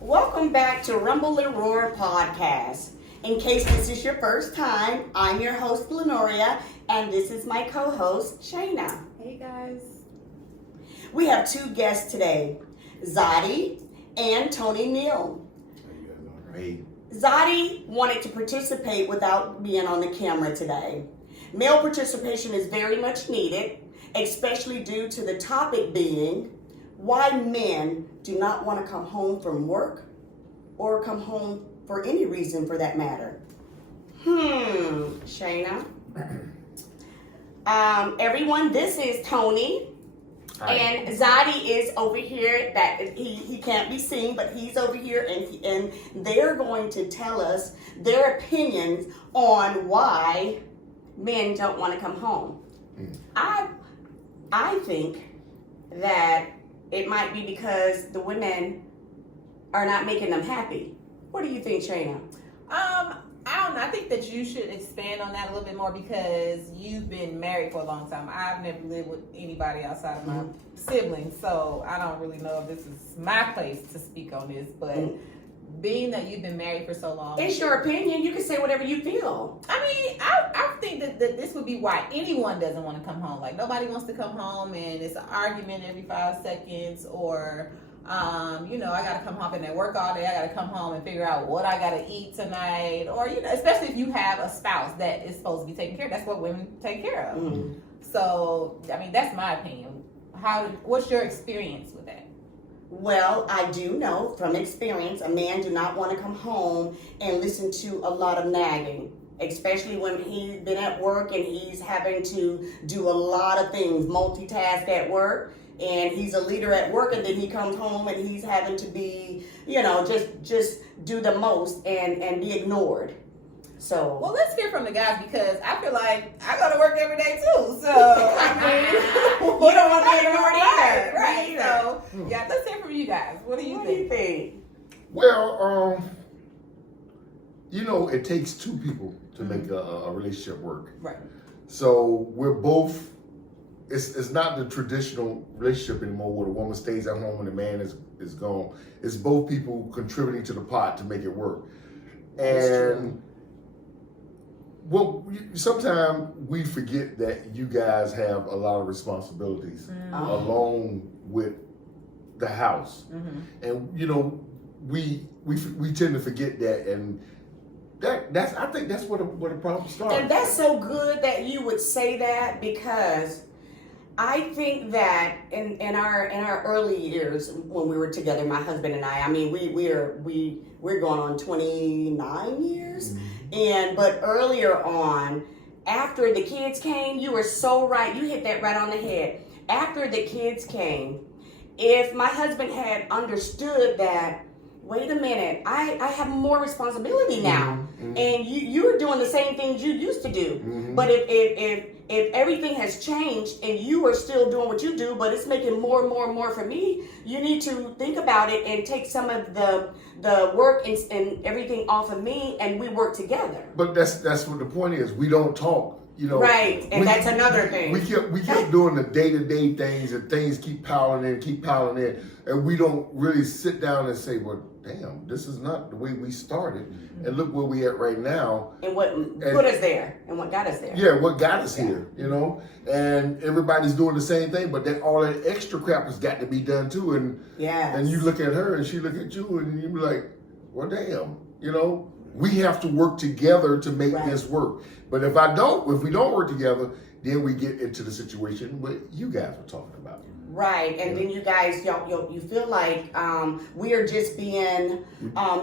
Welcome back to Rumble and Roar Podcast. In case this is your first time, I'm your host, Lanoria, and this is my co-host, Shaina. Hey guys. We have two guests today, Zotty and Tony Neal. Hey. Zotty wanted to participate without being on the camera today. Male participation is very much needed, especially due to the topic being why men do not want to come home from work or come home for any reason for that matter. Shaina. Everyone, this is Tony. Hi. And Zotty is over here. That he can't be seen, but he's over here, and they're going to tell us their opinions on why men don't want to come home. I think that it might be because the women are not making them happy. What do you think, Shaina? I don't know. I think that you should expand on that a little bit more because you've been married for a long time. I've never lived with anybody outside of my siblings, so I don't really know if this is my place to speak on this, but being that you've been married for so long. It's your opinion. You can say whatever you feel. I mean, I think that this would be why anyone doesn't want to come home. Like, nobody wants to come home and it's an argument every 5 seconds, or I gotta come home and then work all day. I gotta come home and figure out what I gotta eat tonight, or especially if you have a spouse that is supposed to be taken care of. That's what women take care of. So, I mean, that's my opinion. What's your experience with that? Well, I do know from experience, a man do not want to come home and listen to a lot of nagging, especially when he's been at work and he's having to do a lot of things, multitask at work. And he's a leader at work, and then he comes home and he's having to be, just do the most and be ignored. So. Well, let's hear from the guys because I feel like I go to work every day too. So, I mean, you don't want to be ignored either. Right. So, yeah, let's hear from you guys. What do you think? Well, it takes two people to make a relationship work. Right. So we're both. It's not the traditional relationship anymore where the woman stays at home and the man is gone. It's both people contributing to the pot to make it work. And sometimes we forget that you guys have a lot of responsibilities along with the house. And we tend to forget that, and I think that's where the problem starts. And that's so good that you would say that, because I think that in our early years when we were together, my husband and I mean, we're going on 29 years. But earlier on, after the kids came, you were so right. You hit that right on the head. After the kids came, if my husband had understood that, wait a minute, I have more responsibility now, and you're doing the same things you used to do. But if everything has changed and you are still doing what you do, but it's making more and more and more for me, you need to think about it and take some of the work and everything off of me, and we work together. But that's what the point is. We don't talk. Right, and that's another thing. We kept doing the day-to-day things, and things keep piling in, and we don't really sit down and say, well, damn, this is not the way we started, and look where we at right now. And what put us there, and what got us there. Yeah, what got us here, and everybody's doing the same thing, but then all that extra crap has got to be done too, and you look at her, and she look at you, and you be like, well, damn, we have to work together to make this work. But if we don't work together, then we get into the situation what you guys were talking about. Right, and then you guys, you feel like we are just being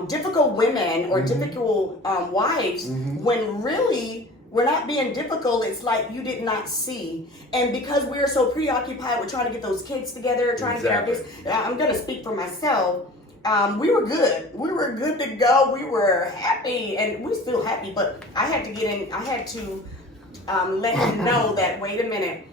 difficult women or difficult wives, when really we're not being difficult. It's like you did not see. And because we're so preoccupied with trying to get those kids together, trying to have this, I'm going to speak for myself. We were good. We were good to go. We were happy, and we're still happy. But I had to get in. I had to let him know that, wait a minute,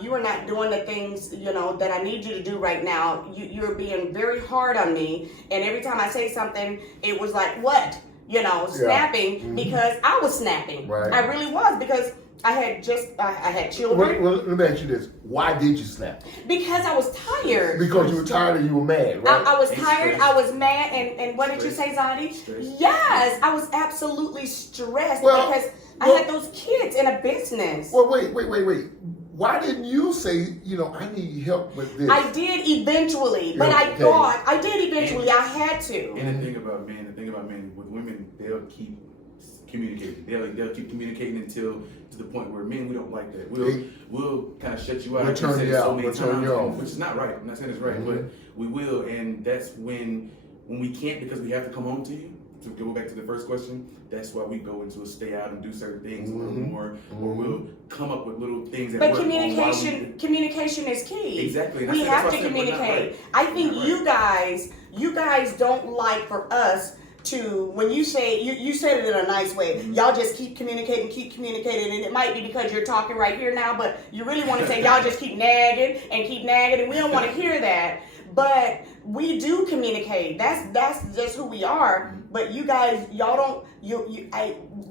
you are not doing the things that I need you to do right now. You're being very hard on me, and every time I say something, it was like, what? Snapping, because I was snapping. Right. I really was, because I had children. Well, let me ask you this: why did you snap? Because I was tired. Because you were tired and you were mad, right? I was tired. I was mad, and what did you say, Zotty? Yes, I was absolutely stressed because I had those kids in a business. Well, wait. Why didn't you say, I need help with this? I did eventually, but I did eventually. I had to. And the thing about men, with women, they'll keep communicating. They'll keep communicating until to the point where men, we don't like that. We'll kind of shut you out. We'll turn you out. We'll turn you off. Which is not right. I'm not saying it's right, but we will, and that's when we can't, because we have to come home to you. To go back to the first question, that's why we go into a stay out and do certain things a little more, or we'll come up with little things. But communication is key. Exactly. We have to communicate. I think you guys don't like for us to, when you say, you said it in a nice way, y'all just keep communicating, and it might be because you're talking right here now, but you really want to say y'all just keep nagging, and we don't want to hear that. But we do communicate. That's just who we are. But you guys, y'all don't.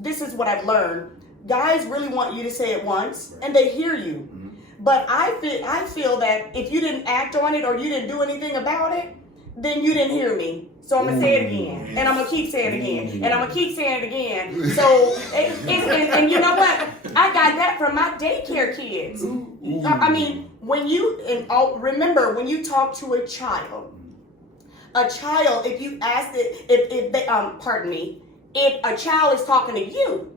This is what I've learned. Guys really want you to say it once, and they hear you. But I feel that if you didn't act on it or you didn't do anything about it, then you didn't hear me. So I'm gonna say it again, and I'm gonna keep saying it again, and I'm gonna keep saying it again. So, and you know what? I got that from my daycare kids. I mean, remember when you talk to a child, if you ask it, if a child is talking to you,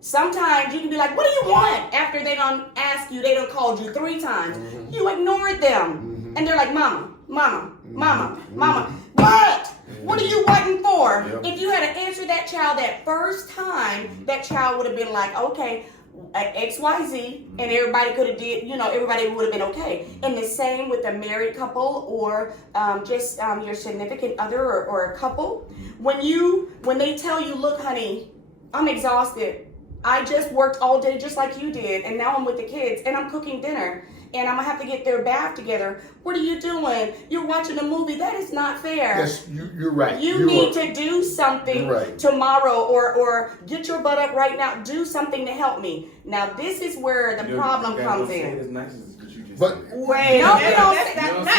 sometimes you can be like, "What do you want?" After they don't ask you, they don't called you 3 times. You ignored them, and they're like, "Mama, mama, mama, mama." What? What are you waiting for? Yep. If you had to answer that child that first time, that child would have been like, okay, XYZ, and everybody could have everybody would have been okay. And the same with a married couple or just your significant other or a couple. When they tell you, look, honey, I'm exhausted. I just worked all day just like you did, and now I'm with the kids, and I'm cooking dinner. And I'm gonna have to get their bath together. What are you doing? You're watching a movie. That is not fair. Yes, you're right. You need to do something tomorrow, or get your butt up right now. Do something to help me. Now this is where the problem comes in. As nice as what you just but said. Wait, not no, the first time now.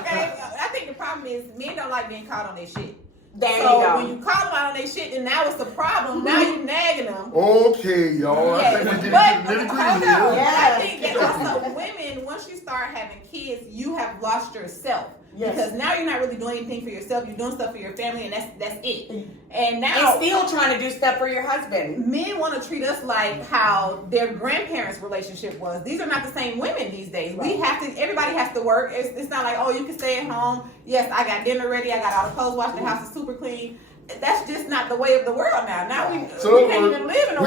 Okay, I think the problem is men don't like being caught on their shit. There you go. When you call them out on their shit, then now it's the problem. Now you nagging them. Okay, y'all. Yes. I think we But get I think that also women, once you start having kids, you have lost yourself. Yes. Because now you're not really doing anything for yourself. You're doing stuff for your family, and that's it. And now and still trying to do stuff for your husband. Men want to treat us like how their grandparents' relationship was. These are not the same women these days. Right. Everybody has to work. It's not like, oh, you can stay at home. Yes, I got dinner ready. I got all the clothes washed. The house is super clean. That's just not the way of the world now. Now we can't even live in a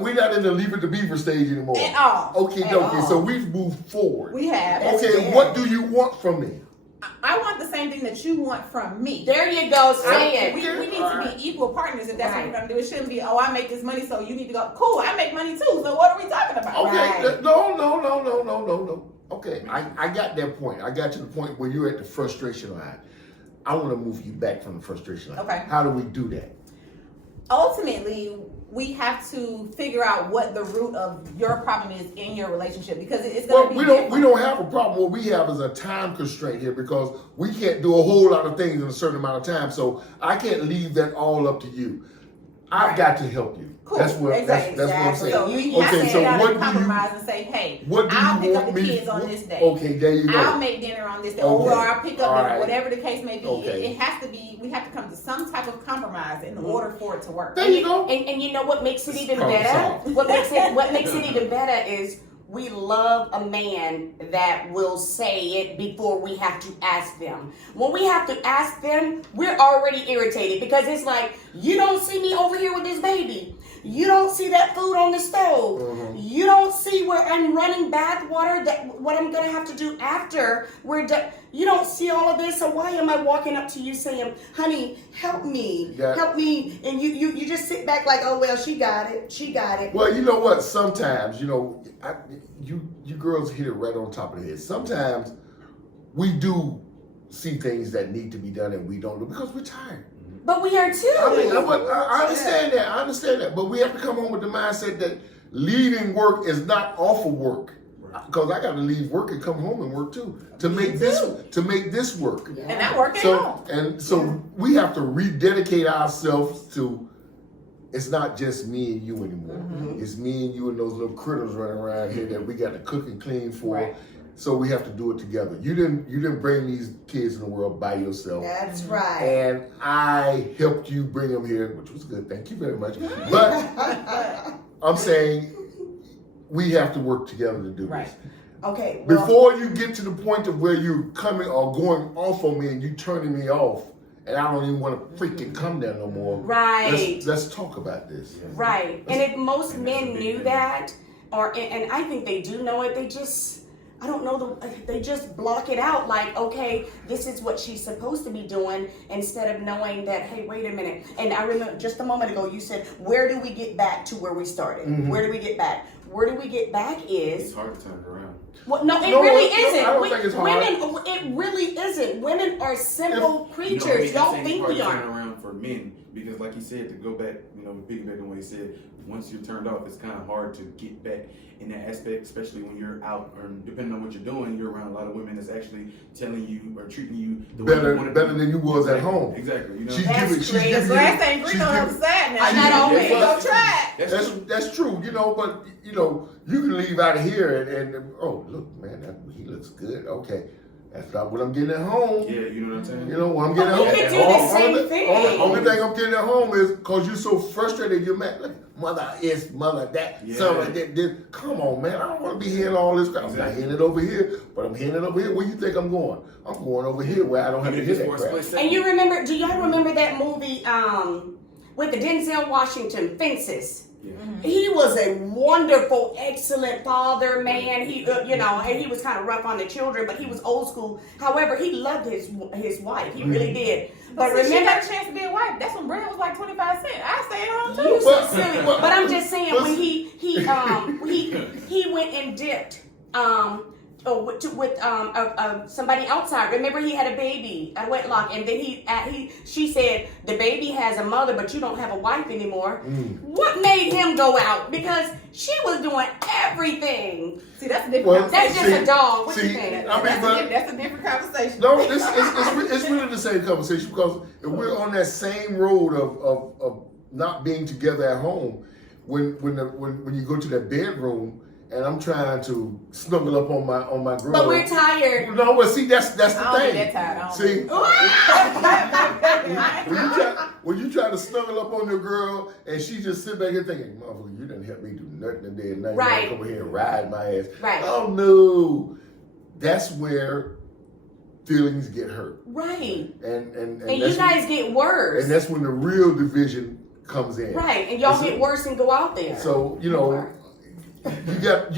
we're not in the Leave It to Beaver stage anymore. At all. Okay. So we've moved forward. We have. Okay, what do you want from me? I want the same thing that you want from me. There you go. Say it. We need to be equal partners if that's what we're going to do. It shouldn't be, oh, I make this money, so you need to go. Cool, I make money too. So what are we talking about? Okay, right. No. Okay, I got that point. I got to the point where you're at the frustration line. I want to move you back from the frustration line. Okay. How do we do that? Ultimately, we have to figure out what the root of your problem is in your relationship, because it's going to be different. We don't have a problem. What we have is a time constraint here, because we can't do a whole lot of things in a certain amount of time. So I can't leave that all up to you. I've got to help you. Cool. That's what I'm saying. So you have to sit down and compromise and say, hey, I'll pick up the kids on this day. Okay, there you go. I'll make dinner on this day, or I'll pick up whatever the case may be. Okay. It has to be. We have to come to some type of compromise in order for it to work. There you go. And you know what makes it even better? What makes it even better is we love a man that will say it before we have to ask them. When we have to ask them, we're already irritated, because it's like, you don't see me over here with this baby. You don't see that food on the stove. Mm-hmm. You don't see where I'm running bath water, what I'm going to have to do after we're done. You don't see all of this, so why am I walking up to you saying, honey, help me, help me, and you just sit back like, oh, well, she got it. Well, you know what? Sometimes, you girls hit it right on top of the head. Sometimes we do see things that need to be done and we don't do because we're tired. But we are too. I understand that. I understand that. But we have to come home with the mindset that leaving work is not off of work. Because I got to leave work and come home and work too to make this work. Yeah. And that work ain't home. And so we have to rededicate ourselves to. It's not just me and you anymore. Mm-hmm. It's me and you and those little critters running around here that we got to cook and clean for. Right. So we have to do it together. You didn't bring these kids in the world by yourself. That's right. And I helped you bring them here, which was good. Thank you very much. But I'm saying we have to work together to do this. Okay. Well, before you get to the point of where you're coming or going off on me and you turning me off, and I don't even want to freaking come there no more. Right. Let's talk about this. Right. And if most men knew that, and I think they do know it, they just, I don't know, they just block it out like, okay, this is what she's supposed to be doing, instead of knowing that, hey, wait a minute. And I remember just a moment ago, you said, where do we get back to where we started? Mm-hmm. Where do we get back? Where do we get back is... It's hard to turn it around. Well, no, it really isn't. I don't think it's hard. Women, it really isn't. Women are simple creatures. Don't think we are. Turn around for men, because like he said, to go back, piggyback on what he said, once you're turned off, it's kind of hard to get back in that aspect, especially when you're out, or depending on what you're doing, you're around a lot of women that's actually telling you or treating you the way you want to better than you was at home. Exactly. She's giving the grass ain't green on the other side now. Not always. Go try it. That's true, but you can leave out of here and oh, look, man, he looks good. Okay. That's not what I'm getting at home. Yeah, you know what I'm saying? What I'm getting at home. We can do the same thing. Only thing I'm getting at home is because you're so frustrated, you're mad. Look, mother is, mother that, something like that. This. Come on, man. I don't want to be hearing all this crap. I'm not hearing it over here, but I'm hearing it over here. Where you think I'm going? I'm going over here where I don't have to hear that crap. And do y'all remember that movie with the Denzel Washington, Fences? Yeah. Mm-hmm. He was a wonderful, excellent father, man. He, and he was kind of rough on the children, but he was old school. However, he loved his wife. He really did. But remember, she got a chance to be a wife. That's when bread was like 25 cents. I stayed at home too. But I'm just saying, when he went and dipped. With somebody outside. Remember, he had a baby, a wedlock, and then she said, the baby has a mother, but you don't have a wife anymore. What made him go out? Because she was doing everything. See, that's a different. That's just a dog. What you think? That's a different conversation. No, it's really the same conversation, because if we're on that same road of not being together at home, when you go to that bedroom. And I'm trying to snuggle up on my girl. But we're tired. No, but see, that's the thing. I don't get that tired. See, when you try to snuggle up on your girl and she just sit back here thinking, motherfucker, you didn't help me do nothing today, and now you come over here and ride my ass. Right. Oh no, that's where feelings get hurt. Right. And you guys get worse. And that's when the real division comes in. Right. And y'all get worse and go out there. So you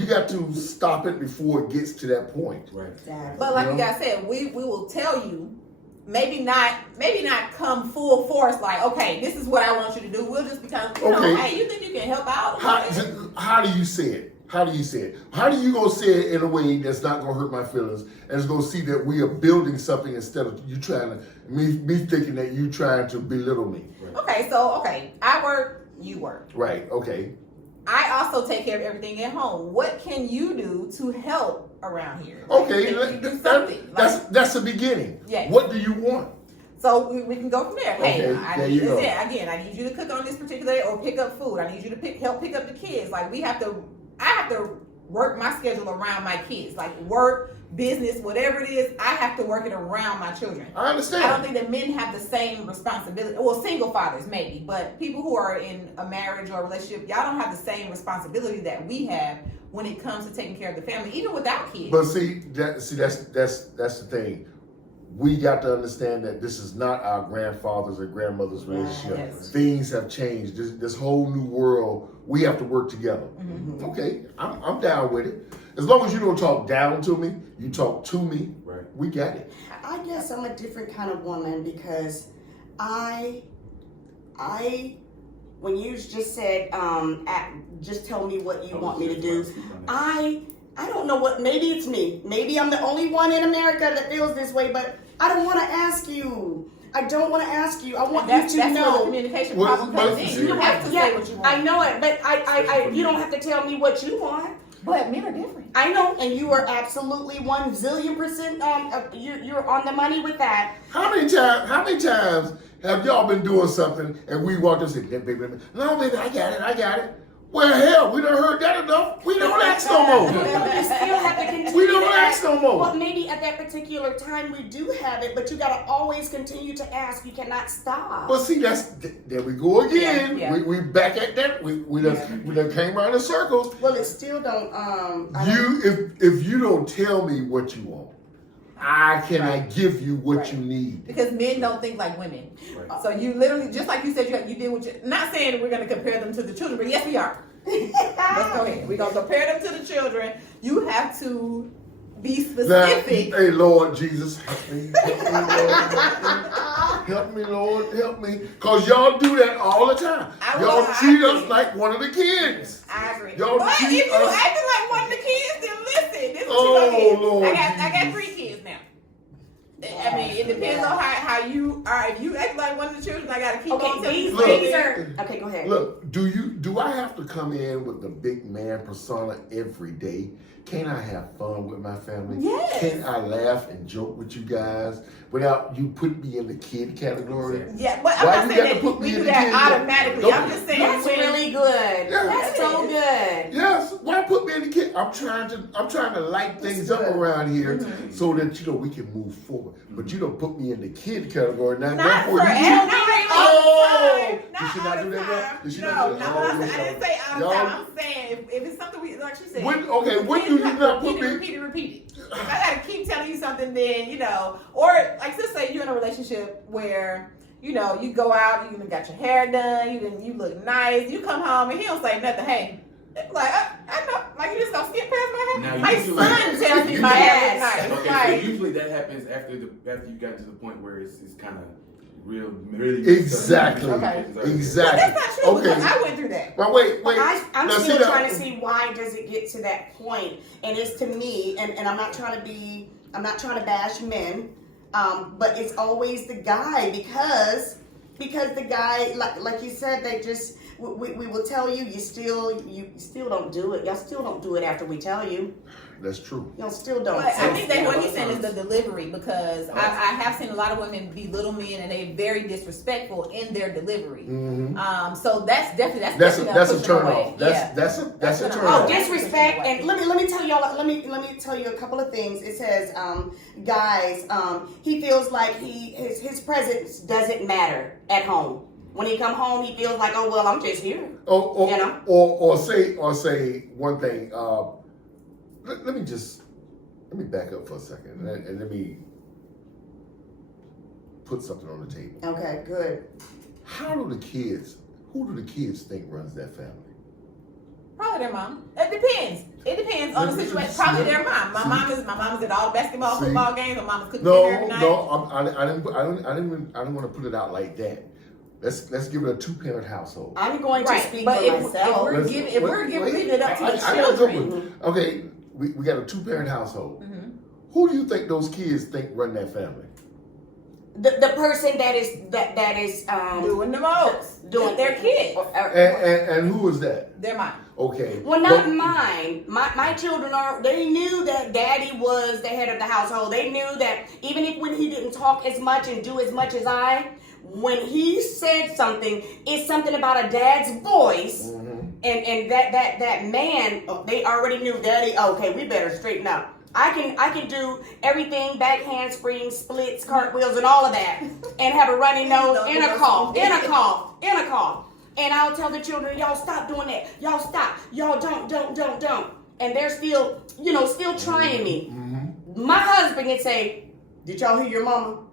got to stop it before it gets to that point. Right. Exactly. But like you guys said, we will tell you, maybe not come full force like, okay, this is what I want you to do. We'll just become, hey, you think you can help out? How do you say it? How do you say it? How do you gonna say it in a way that's not gonna hurt my feelings and it's gonna see that we are building something instead of you trying to me thinking that you trying to belittle me? Right. Okay, I work, you work. Right. Okay. I also take care of everything at home. What can you do to help around here? Okay, do something. That's the beginning. Yes. What do you want? So we can go from there. Hey, okay, I need this. Again, I need you to cook on this particular day or pick up food. I need you to help pick up the kids. Like I have to work my schedule around my kids. Like work, business, whatever it is, I have to work it around my children. I understand. I don't think that men have the same responsibility. Well, single fathers maybe, but people who are in a marriage or a relationship, y'all don't have the same responsibility that we have when it comes to taking care of the family, even without kids. But that's the thing. We got to understand that this is not our grandfather's or grandmother's relationship. Yes. Things have changed. This whole new world, we have to work together. Mm-hmm. Okay, I'm down with it. As long as you don't talk down to me, you talk to me, right? We got it. I guess I'm a different kind of woman because I when you just said, just tell me what you want me to do, I don't know what, maybe it's me. Maybe I'm the only one in America that feels this way, but I don't want to ask you. I don't want to ask you. I want That's you to where the know. communication Well, problem comes in. see, You have to say what you want. I know it, but you don't have to tell me what you want. But men are different. I know, and you are absolutely 1,000,000,000%. You're on the money with that. How many times have y'all been doing something and we walked up and said, baby, no, baby, I got it. Well, hell, we done heard that enough. We don't ask no more. You still have to continue. We don't ask no more. Well, maybe at that particular time we do have it, but you got to always continue to ask. You cannot stop. But see, there we go again. Yeah. We back at that. We done came around in circles. Well, it still don't. If you don't tell me what you want, I cannot give you what you need. Because men don't think like women. Right. So you literally, just like you said, you did what you, not saying that we're going to compare them to the children, but yes, we are. Let's go ahead. We're going to compare them to the children. You have to be specific. Now, hey, Lord Jesus, help me. Help me, Lord, help me. Because y'all do that all the time. Y'all treat us like one of the kids. I agree. Y'all But treat if you us- acting like one of the kids, then listen. This is what you gonna Lord get. I got Jesus. 3 kids now. I mean, it depends on how you are. If you act like one of the children, I gotta keep on Okay, telling you. these are. Okay, go ahead. Look, do I have to come in with the big man persona every day? Can I have fun with my family? Yes. Can I laugh and joke with you guys without you put me in the kid category? Yeah, but I'm Why not you saying gotta that put me we in do the that kids? automatically. Don't- I'm just saying That's when, really good. Yeah. That's so good. Yes. Why put me in the kid? I'm trying to light things up around here so that we can move forward. But you don't put me in the kid category now. not Therefore, for you every Oh! not You should all not do the that, time. bro? You should No, not do that. no, Oh, I didn't say all the y'all- time. I'm saying if it's something we, like she said. When do you not put me? Repeat it. If I gotta keep telling you something, then or like let's say you're in a relationship where you go out, you got your hair done, you look nice, you come home and he don't say nothing. Hey, like I know, like you just gonna skip past my hair. Now, My usually- son tells me my hair is nice. Okay, Like, so usually that happens after you got to the point where it's kind of really Exactly. Okay. Exactly. But that's not true Okay. because I went through that. But wait. I'm Now, still see trying that- to see why does it get to that point, and it's to me, and I'm not trying to bash men, but it's always the guy because the guy, like you said, they just we will tell you you still don't do it. Y'all still don't do it after we tell you. That's true. Y'all still don't. But I think that what Yeah, he's saying is the delivery because I have seen a lot of women belittle men and they're very disrespectful in their delivery. Mm-hmm. So that's definitely That's a push turn away. off. That's a That's turn gonna- off. Disrespect, and let me tell y'all. Let me tell you a couple of things. It says, guys, he feels like his presence doesn't matter at home. When he come home, he feels like, oh well, I'm just here. Or say one thing. Let me back up for a second and let me put something on the table. Okay, good. Who do the kids think runs that family? Probably their mom. It depends on the situation. Probably their mom. My mom is at all the basketball, football games. My mom is cooking dinner every night. I didn't want to put it out like that. Let's give it a 2-parent household. I'm going to speak but for if myself. we're leaving it up to the I gotta children. go with- Okay, we got a 2-parent household. Mm-hmm. Who do you think those kids think run that family? The person that is Doing the most. doing their kid. And who is that? Their mom. Okay. Well, not mine. My children they knew that daddy was the head of the household. They knew that even when he didn't talk as much and do as much as when he said something, it's something about a dad's voice. Mm-hmm. And that man, they already knew daddy, okay, we better straighten up. I can do everything, backhand springs, splits, cartwheels, and all of that, and have a runny nose, and a cough. And I'll tell the children, y'all stop doing that. Y'all stop. Y'all don't. And they're still trying me. Mm-hmm. My husband can say, did y'all hear your mama?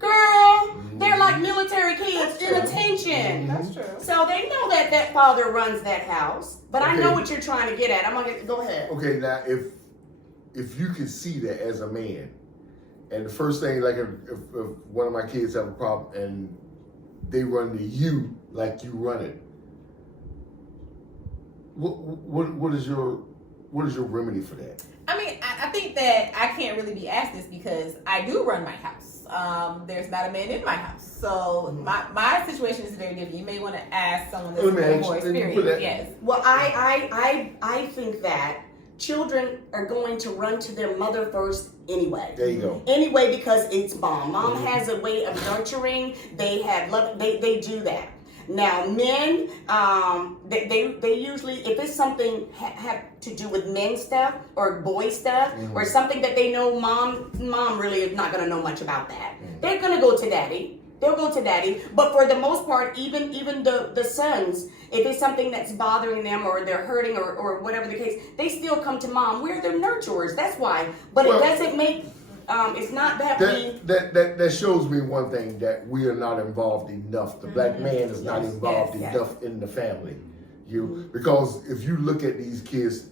Girl, they're like military kids in attention. That's true. So they know that father runs that house. But I know Okay. what you're trying to get at. I'm going to go ahead. Okay, now if you can see that as a man, and the first thing, like if one of my kids have a problem and they run to you like you run it, what is your what is your remedy for that? I mean, I think that I can't really be asked this because I do run my house. There's not a man in my house. So my situation is very different. You may want to ask someone that's more experienced. Yes. Well, I think that children are going to run to their mother first anyway. There you go. Anyway, because it's mom. Mom has a way of nurturing. They have love. They do that. Now, men, they usually, if it's something have to do with men stuff or boy stuff or something that they know mom really is not going to know much about that. They're going to go to daddy. They'll go to daddy. But for the most part, even the sons, if it's something that's bothering them or they're hurting or whatever the case, they still come to mom. We're their nurturers. That's why. But it doesn't make... it's not that shows me one thing, that we are not involved enough. The black man is not involved enough in the family. Because if you look at these kids,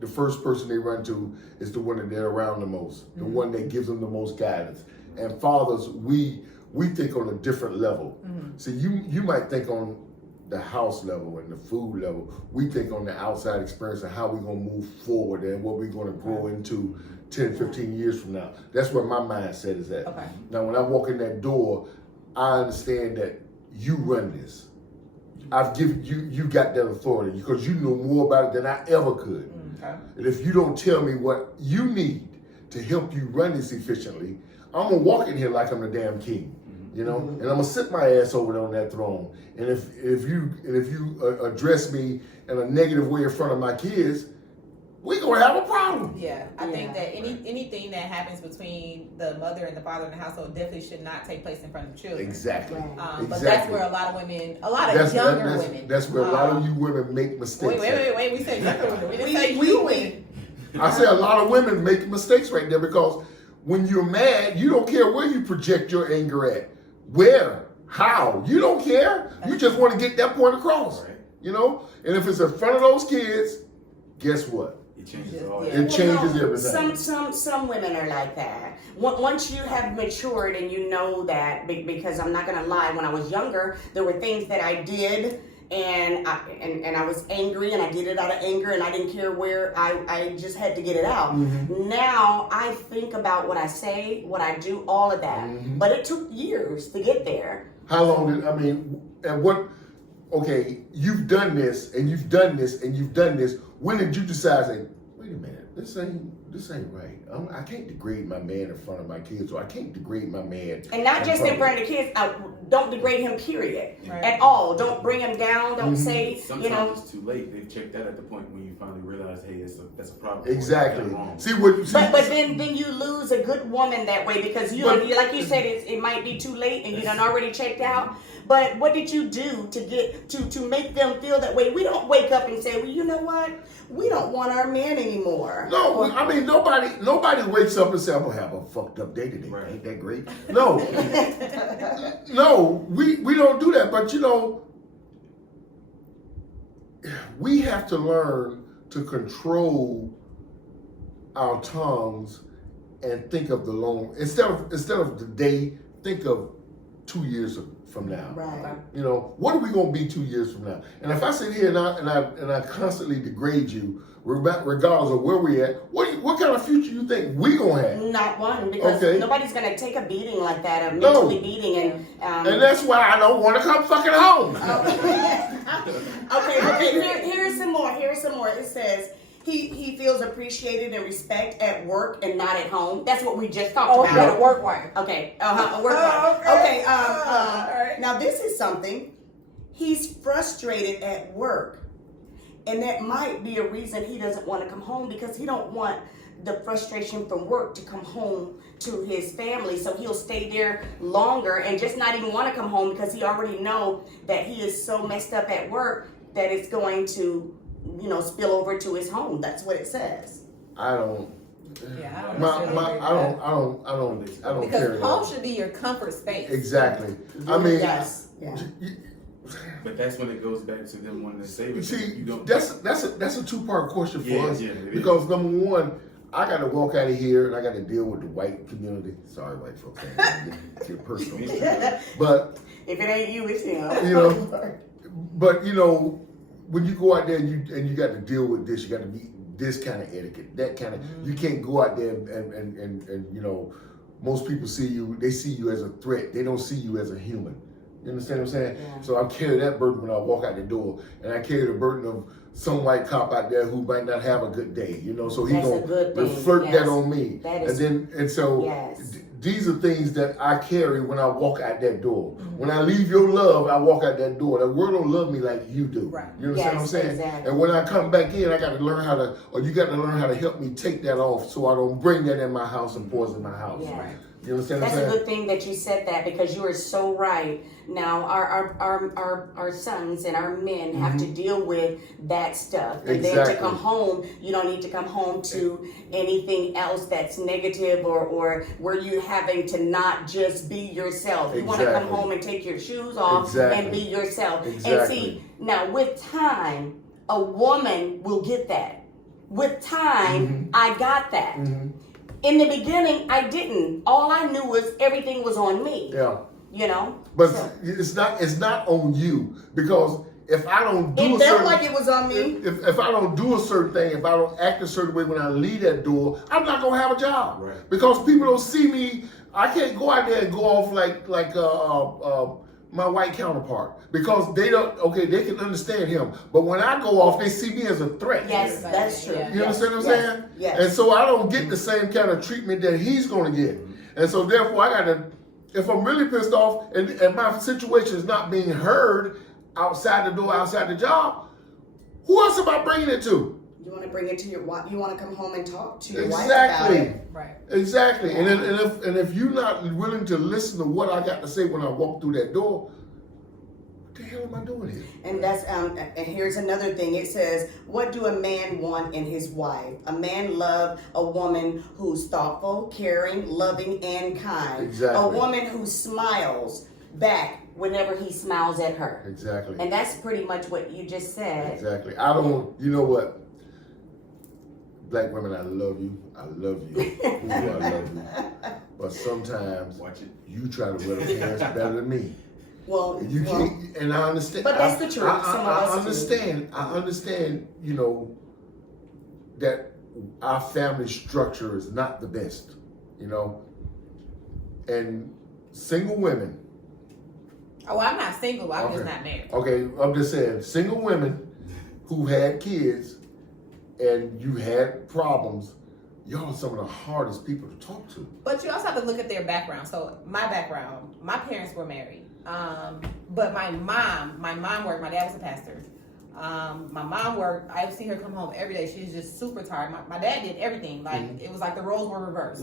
the first person they run to is the one that they're around the most, the one that gives them the most guidance. And fathers, we think on a different level. So you might think on the house level and the food level. We think on the outside experience and how we're going to move forward and what we're going to grow into 10, 15 years from now. That's where my mindset is at. Okay. Now, when I walk in that door, I understand that you run this. I've given you got that authority because you know more about it than I ever could. Okay. And if you don't tell me what you need to help you run this efficiently, I'm going to walk in here like I'm the damn king. You know, and I'm gonna sit my ass over there on that throne. And if you address me in a negative way in front of my kids, we gonna have a problem. Yeah, I think that anything that happens between the mother and the father in the household definitely should not take place in front of children. Exactly. But that's where a lot of women, younger women. That's where a lot of you women make mistakes. Wait. We said younger women. We didn't say you women. I say a lot of women make mistakes right there because when you're mad, you don't care where you project your anger at. Where? How? You don't care. You just want to get that point across. Right. You know? And if it's in front of those kids, guess what? It changes all. It changes everything. Some women are like that. Once you have matured and you know that, because I'm not going to lie, when I was younger, there were things that I did and I was angry and I did it out of anger and I didn't care where, I just had to get it out. Now I think about what I say, what I do, all of that. But it took years to get there. How long okay, you've done this and you've done this and you've done this. When did you decide, say, wait a minute, this ain't right. I can't degrade my man in front of my kids, or I can't degrade my man. And not just in front of the kids. Don't degrade him, period, at all. Don't bring him down. Don't say, sometimes it's too late. They've checked that at the point when you finally realize, hey, that's a problem. Exactly. But then you lose a good woman that way because like you said, it might be too late and you done already checked out. But what did you do to get to make them feel that way? We don't wake up and say, well, you know what? We don't want our man anymore. No, I mean nobody wakes up and says, I'm gonna have a fucked up day today. Ain't that great? No. No, we don't do that. But we have to learn to control our tongues and think of the long instead of the day, think of 2 years from now. Right. What are we gonna be 2 years from now? And if I sit here and I constantly degrade you, regardless of where we at, what kind of future you think we gonna have? Not one, because nobody's gonna take a beating like that, a mentally beating, and that's why I don't want to come fucking home. Okay. Here's some more. It says he feels appreciated and respect at work and not at home. That's what we just talked about. Okay, a work wife. Okay, a work wife. Okay. Now this is something. He's frustrated at work, and that might be a reason he doesn't want to come home because he don't want the frustration from work to come home to his family. So he'll stay there longer and just not even want to come home because he already know that he is so messed up at work that it's going to spill over to his home. That's what it says. I don't. Yeah, I don't because care. Home should be your comfort space. Exactly. I mean, yes. Yeah. But that's when it goes back to them wanting to save it. See, that's a two-part question for us. Because number one, I got to walk out of here and I got to deal with the white community. Sorry, white folks, I get personal. But if it ain't you, it's him. But when you go out there and you got to deal with this, you got to this kind of etiquette, that kind of. You can't go out there and you know, most people they see you as a threat. They don't see you as a human. You understand what I'm saying? Yeah. So I carry that burden when I walk out the door, and I carry the burden of some white cop out there who might not have a good day. You know, so he's gonna reflect that on me. These are things that I carry when I walk out that door. When I leave your love, I walk out that door. The world don't love me like you do. Right. You understand what I'm saying? Exactly. And when I come back in, I got to learn how to, or you got to learn how to help me take that off so I don't bring that in my house and poison my house. Yeah. Right. You understand what I'm That's saying? a good thing that you said that, because you are so right. Now our sons and our men have to deal with that stuff. And then to come home, you don't need to come home to anything else that's negative or where you having to not just be yourself. You want to come home and take your shoes off and be yourself. And see, now with time, a woman will get that. With time, I got that. In the beginning, I didn't. All I knew was everything was on me. Yeah. You know? But it's not on you, because if I don't do it felt like it was on me. If I don't do a certain thing, if I don't act a certain way when I leave that door, I'm not gonna have a job. Right. Because people don't see me. I can't go out there and go off like my white counterpart, because they can understand him. But when I go off, they see me as a threat. Yes, that's true. You understand what I'm saying? Yes. And so I don't get the same kind of treatment that he's gonna get. And so therefore I gotta, if I'm really pissed off and my situation is not being heard outside the door, outside the job, who else am I bringing it to? You want to bring it to your wife. You want to come home and talk to your wife about it. Right. Exactly. Yeah. And if you're not willing to listen to what I got to say when I walk through that door, what the hell am I doing here? And that's and here's another thing. It says, what do a man want in his wife? A man love a woman who's thoughtful, caring, loving, and kind. Exactly. A woman who smiles back whenever he smiles at her. Exactly. And that's pretty much what you just said. Exactly. I don't. You know what? Black women, I love you. I love you. Ooh, I love you. But sometimes you try to wear the pants better than me. Well, You can't, and I understand. But that's the truth. I understand. I understand. You know that our family structure is not the best. You know, and single women. Oh, I'm not single. I'm just not married. Okay, I'm just saying, single women who had kids and you had problems, y'all are some of the hardest people to talk to. But you also have to look at their background. So my background, my parents were married. But my mom worked. My dad was a pastor. My mom worked. I see her come home every day. She's just super tired. My dad did everything. Like it was like the roles were reversed.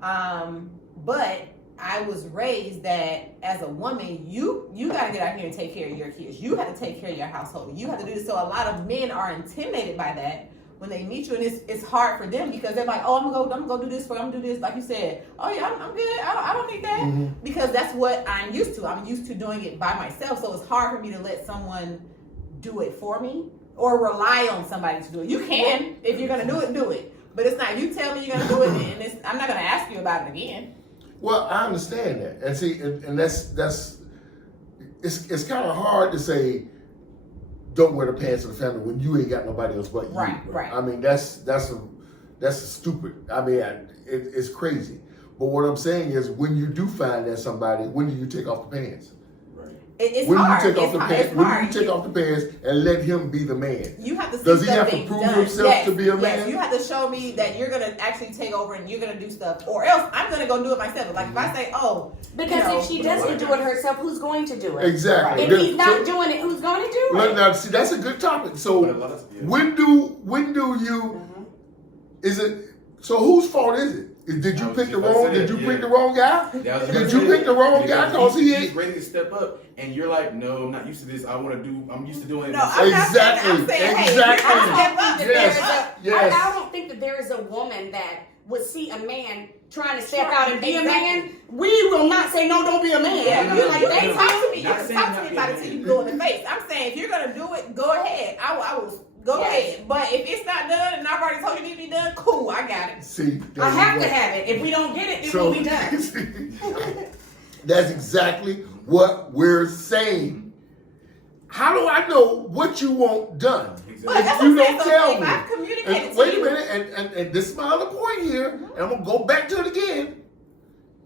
But I was raised that as a woman, you got to get out here and take care of your kids. You have to take care of your household. You have to do this. So a lot of men are intimidated by that when they meet you, and it's hard for them because they're like, oh, I'm gonna go do this for you. I'm gonna do this, like you said. Oh yeah, I'm good. I don't need that because that's what I'm used to. I'm used to doing it by myself. So it's hard for me to let someone do it for me or rely on somebody to do it. You can if you're gonna do it. But it's not you tell me you're gonna do it, and I'm not gonna ask you about it again. Well, I understand that, and see, and that's it's kind of hard to say don't wear the pants of the family when you ain't got nobody else but you. Right. I mean, that's stupid. I mean, it's crazy. But what I'm saying is, when you do find that somebody, when do you take off the pants? It's when hard. You take off the pants, it's when hard. you take off the pants and let him be the man? You have to see Does he have to something prove done. himself to be a man? Yes, you have to show me that you're gonna actually take over and you're gonna do stuff, or else I'm gonna go do it myself. Like if I say, because if she doesn't do it herself, who's going to do it? Exactly. If he's not doing it, who's going to do it? Now, see, that's a good topic. So when do you? Is it? So whose fault is it? Did you pick the wrong? Did you pick the wrong guy? Did you pick the wrong guy? Because he's ready to step up, and you're like, no, I'm not used to this. I'm used to doing it. No, I'm exactly. Not saying, hey, Yes. I don't think that there is a woman that would see a man trying to step out and be a man. We will not say no, don't be a man. Yeah, you like, talk to me. You can talk to me about it till you go in the face. I'm saying if you're gonna do it, go ahead. I will. Go ahead. But if it's not done and I've already told you it needs to be done, cool, I got it. See, I have to have it. If we don't get it, it will be done. That's exactly what we're saying. how do I know what you want done? But If that's you what I'm don't saying. tell So if me. I've communicated to Wait a you. minute, and this is my other point here, and I'm gonna go back to it again.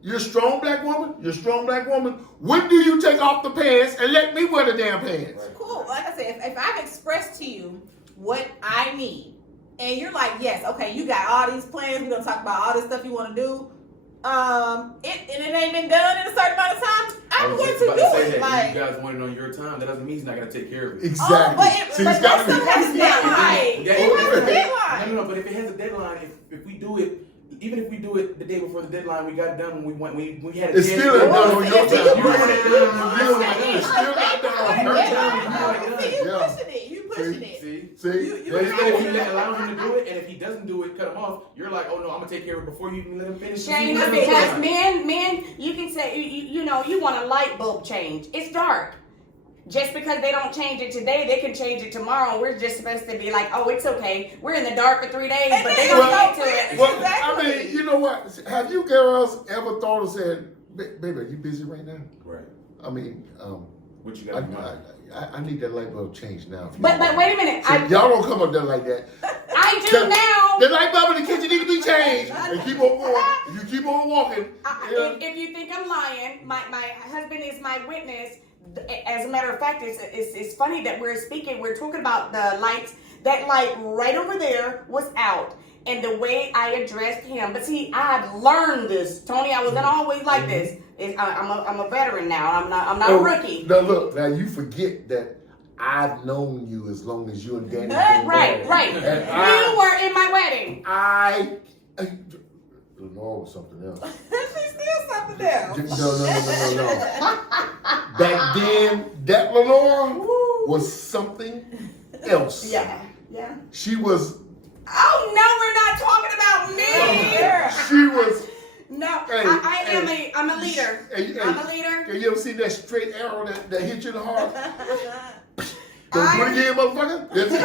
You're a strong black woman. You're a strong black woman. When do you take off the pants and let me wear the damn pants? Cool. Like I said, if I've expressed to you what I need, and you're like, yes, okay, you got all these plans. We're gonna talk about all this stuff you want to do. And it ain't been done in a certain amount of time. I'm going to do it. Like, you guys want it on your time. That doesn't mean he's not gonna take care of it. Exactly. See, it's got to be. That's not right. No, but if it has a deadline, if we do it. Even if we do it the day before the deadline, we got it done when we went. We had a It's still not done on your time. It's still not done on her time. You pushing it. You pushing it. See? But if you allow him to do it, and if he doesn't do it, cut him off. You're like, oh no, I'm gonna take care of it before you even let him finish. Shaina, because men, you can say, you know, you want a light bulb change. It's dark. Just because they don't change it today, they can change it tomorrow. And we're just supposed to be like, oh, it's okay. We're in the dark for 3 days, but they don't get to it. Well, I mean, you know what? Have you girls ever thought or said, baby, are you busy right now? Right. I mean, what you got in mind? I need that light bulb changed now. But wait a minute. So y'all don't come up there like that. I do now. The light bulb in the kitchen need to be changed. And keep on going. You keep on walking. If you think I'm lying, my husband is my witness. As a matter of fact, it's funny that we're talking about the lights. That light right over there was out. And the way I addressed him, but see, I've learned this, Tony. I wasn't always like this. I'm a veteran now. I'm not a rookie. Now look, now you forget that I've known you as long as you and Danny. Right. You were in my wedding. The Lord was something else. She's still something else. No. Back then, that Lenora was something else. Yeah. She was. Oh no, we're not talking about me. She was. No, Hey, I'm a leader. I'm a leader. Can you ever see that straight arrow that hit you in the heart? Don't do it again, motherfucker. That's it.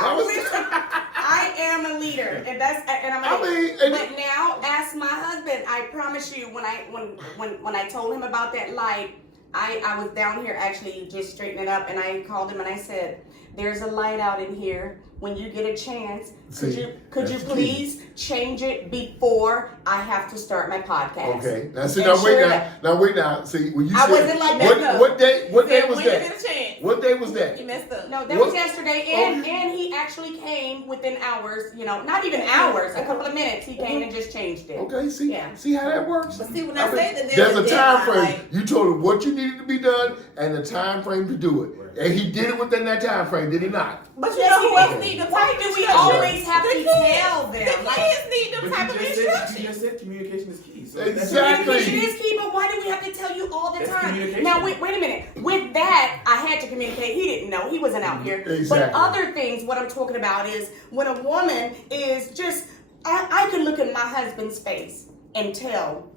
Oh my God. I am a leader, and I'm a leader. But now, ask my husband. I promise you, when I told him about that light, I was down here actually just straightening up, and I called him and I said, "There's a light out in here. When you get a chance, could you please change it before I have to start my podcast?" Okay. Now wait now. See, when you I said, wasn't like that. What day was that? What day was that? You messed up. No, that was yesterday, and he actually came within hours. You know, not even hours, a couple of minutes. He came and just changed it. Okay, see how that works. But see, when I say that there's a time frame. You told him what you needed to be done and the time frame to do it, and he did it within that time frame. Did he not? But you know who else need the Why do we always have to tell them? The kids need them type of instructions. You just said communication is key. So Exactly. It is key, but why do we have to tell you all the That's time? communication. Now, wait a minute. With that, I had to communicate. He didn't know. He wasn't out here. Exactly. But other things, what I'm talking about is when a woman is just, I can look in my husband's face and tell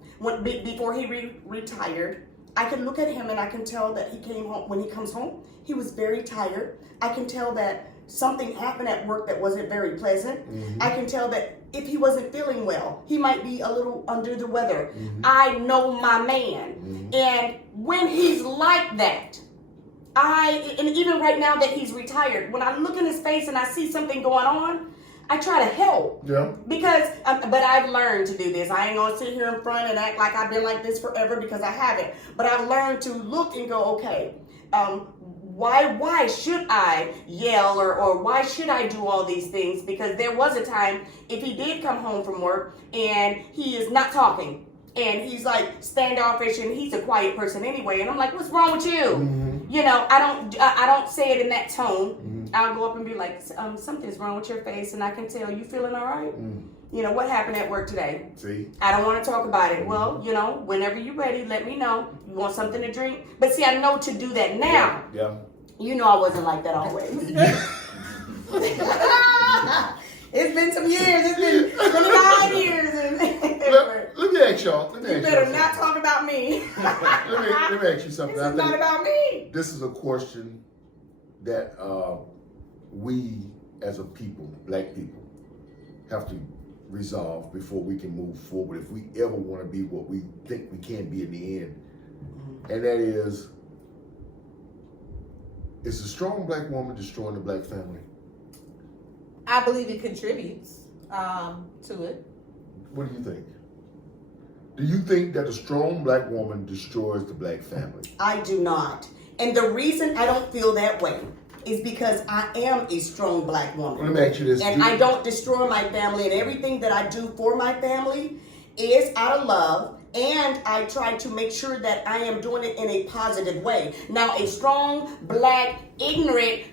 before he retired. I can look at him and I can tell that he came home. When he comes home, he was very tired. I can tell that something happened at work that wasn't very pleasant. I can tell that if he wasn't feeling well, he might be a little under the weather. I know my man. And when he's like that, and even right now that he's retired, when I look in his face and I see something going on, I try to help. Yeah. Because, but I've learned to do this. I ain't gonna sit here in front and act like I've been like this forever because I haven't. But I've learned to look and go, okay, why should I yell or why should I do all these things? Because there was a time if he did come home from work and he is not talking and he's like standoffish and he's a quiet person anyway, and I'm like, what's wrong with you? You know, I don't say it in that tone. I'll go up and be like, something's wrong with your face, and I can tell you feeling all right. You know, what happened at work today? See? I don't want to talk about it. Well, you know, whenever you're ready, let me know. You want something to drink? But see, I know to do that now. Yeah. You know I wasn't like that always. It's been some years. It's been 29 years. Let me ask y'all. You better not talk about me. let me ask you something. This is not about me. This is a question that we as a people, black people, have to resolve before we can move forward if we ever want to be what we think we can be in the end. And that is, Is a strong black woman destroying the black family? I believe it contributes to it. What do you think? Do you think that a strong black woman destroys the black family? I do not. And the reason I don't feel that way is because I am a strong black woman. Let me ask you this. And I don't destroy my family, and everything that I do for my family is out of love, and I try to make sure that I am doing it in a positive way. Now, a strong, black, ignorant,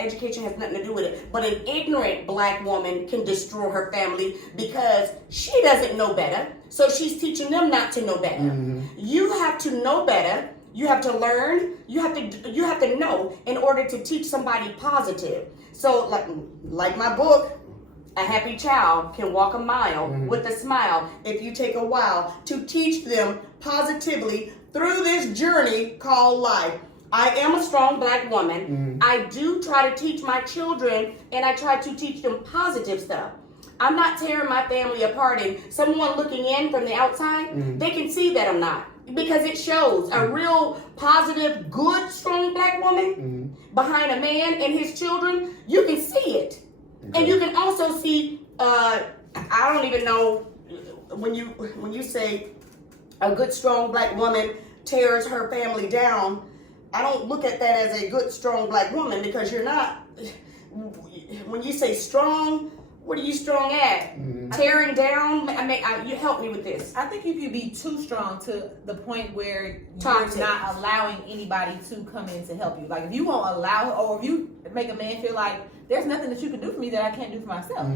education has nothing to do with it, but an ignorant black woman can destroy her family because she doesn't know better, so she's teaching them not to know better. Mm-hmm. You have to know better. You have to learn. You have to know in order to teach somebody positive. So, like my book, A Happy Child Can Walk a Mile with a Smile. If you take a while to teach them positively through this journey called life. I am a strong black woman. I do try to teach my children, and I try to teach them positive stuff. I'm not tearing my family apart, and someone looking in from the outside, they can see that I'm not. Because it shows a real positive, good, strong black woman behind a man and his children. You can see it. Okay. And you can also see, I don't even know, when you say a good, strong black woman tears her family down, I don't look at that as a good, strong black woman, because you're not. When you say strong, what are you strong at? Tearing down? You help me with this. I think you could be too strong to the point where Toxic. You're not allowing anybody to come in to help you. Like, if you won't allow, or if you make a man feel like there's nothing that you can do for me that I can't do for myself,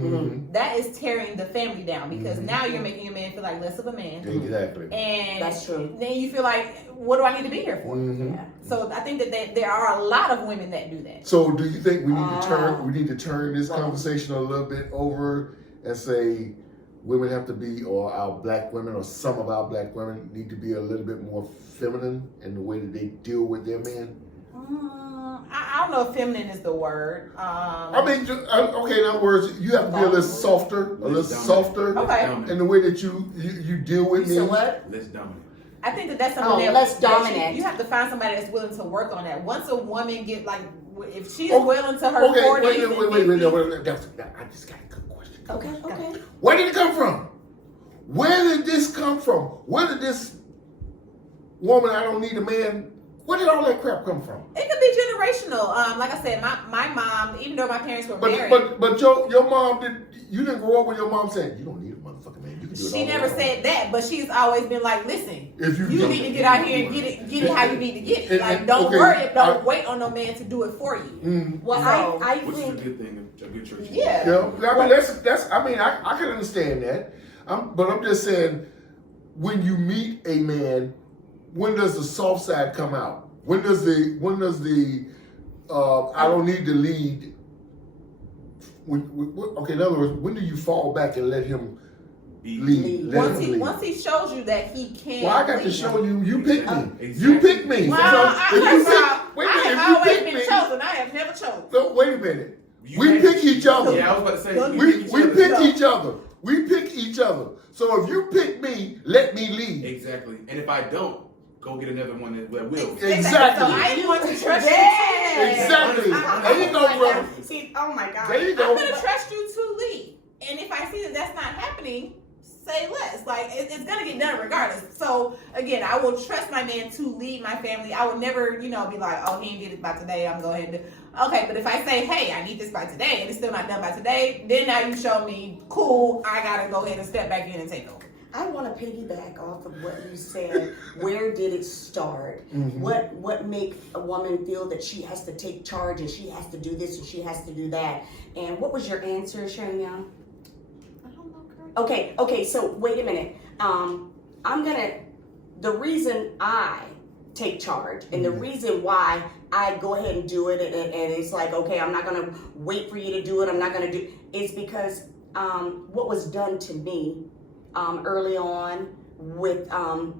that is tearing the family down, because now you're making a man feel like less of a man. Exactly. And that's true. Then you feel like, what do I need to be here for? Yeah. So I think that there are a lot of women that do that. So do you think we need to turn this conversation a little bit over and say women have to be, or our black women, or some of our black women need to be a little bit more feminine in the way that they deal with their men? I don't know if feminine is the word. I mean, okay, in other words, you have to be a little softer, in the way that you deal with me. So what? Less dominant. I think that's something less dominant. You have to find somebody that's willing to work on that. Once a woman get, like, if she's willing to her 40s. Wait. I just got a good question. Okay. Where did it come from? Where did this come from? Where did this woman, I don't need a man, where did all that crap come from? It could be generational. Like I said, my mom, even though my parents were married. But your mom, you didn't grow up with your mom saying, you don't need a motherfucking man. You can do it. She never said that, but she's always been like, listen, if you need to get out here and get it how you need to get it. Don't wait on no man to do it for you. Well, I which think is a good thing, a good church. Yeah. I mean, I can understand that. But I'm just saying, when you meet a man, when does the soft side come out? When does the I don't need to lead? Okay, in other words, when do you fall back and let him lead? Once he shows you that he can. Well, I got to show you. You picked me. Exactly. You picked me. Well, I have always been chosen. I have never chosen. So wait a minute. We pick each other. Yeah, I was about to say. We pick each other. We pick each other. So if you pick me, let me lead. Exactly. And if I don't, go get another one that will. Exactly. So I ain't going to trust you. Exactly. There you go, brother. See, oh my God. There you go. I'm going to trust you to lead. And if I see that that's not happening, say less. Like, it's going to get done regardless. So, again, I will trust my man to lead my family. I would never, be like, oh, he ain't did it by today, I'm going to okay, but if I say, hey, I need this by today, and it's still not done by today, then now you show me, cool, I got to go ahead and step back in and take over. I want to piggyback off of what you said. Where did it start? What makes a woman feel that she has to take charge and she has to do this and she has to do that? And what was your answer, Shaina? I don't know, girl. Okay. So wait a minute. The reason I take charge and the reason why I go ahead and do it and it's like, okay, I'm not gonna wait for you to do it. I'm not gonna do. It's because what was done to me. Early on with a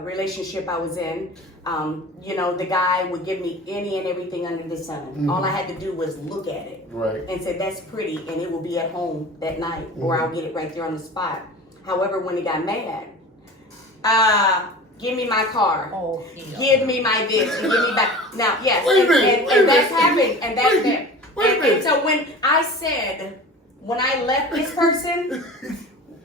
relationship I was in, the guy would give me any and everything under the sun. All I had to do was look at it and say, that's pretty, and it will be at home that night, or I'll get it right there on the spot. However, when he got mad, give me my car. Oh, Give me my this and give me back. Now, yes, Wait a minute, and that's happened, and that's wait a it. minute. And so when I left this person,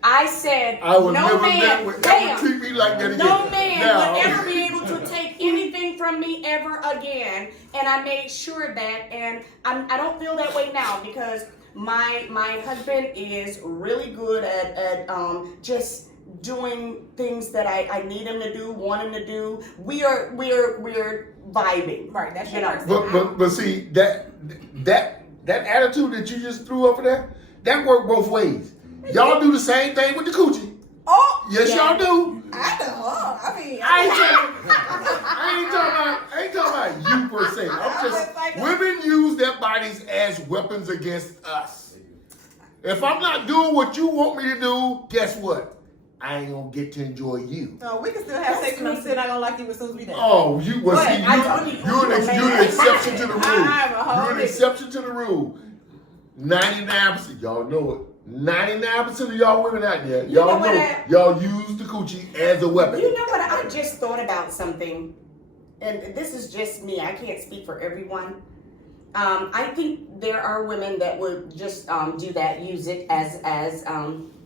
I said, I would no never man, ever treat me like that again. no man Now, would ever be able to take anything from me ever again. And I made sure that, and I don't feel that way now because my husband is really good at just doing things that I need him to do, want him to do. We're vibing. Right, that's you your know. but see that attitude that you just threw up there, that worked both ways. Y'all do the same thing with the coochie. Oh, Yes, yeah. y'all do. I know. I mean, I ain't talking about you per se. I'm just women use their bodies as weapons against us. If I'm not doing what you want me to do, guess what? I ain't gonna get to enjoy you. no, we can still have sex and I'm still not gonna like you as soon as we done. Oh, you was But you're an exception to the rule. I'm a whole You're an nigga. exception to the rule. 99%, y'all know it. 99% of y'all women out there, y'all know what know y'all use the coochie as a weapon. You know what? I just thought about something, and this is just me. I can't speak for everyone. I think there are women that would just do that, use it as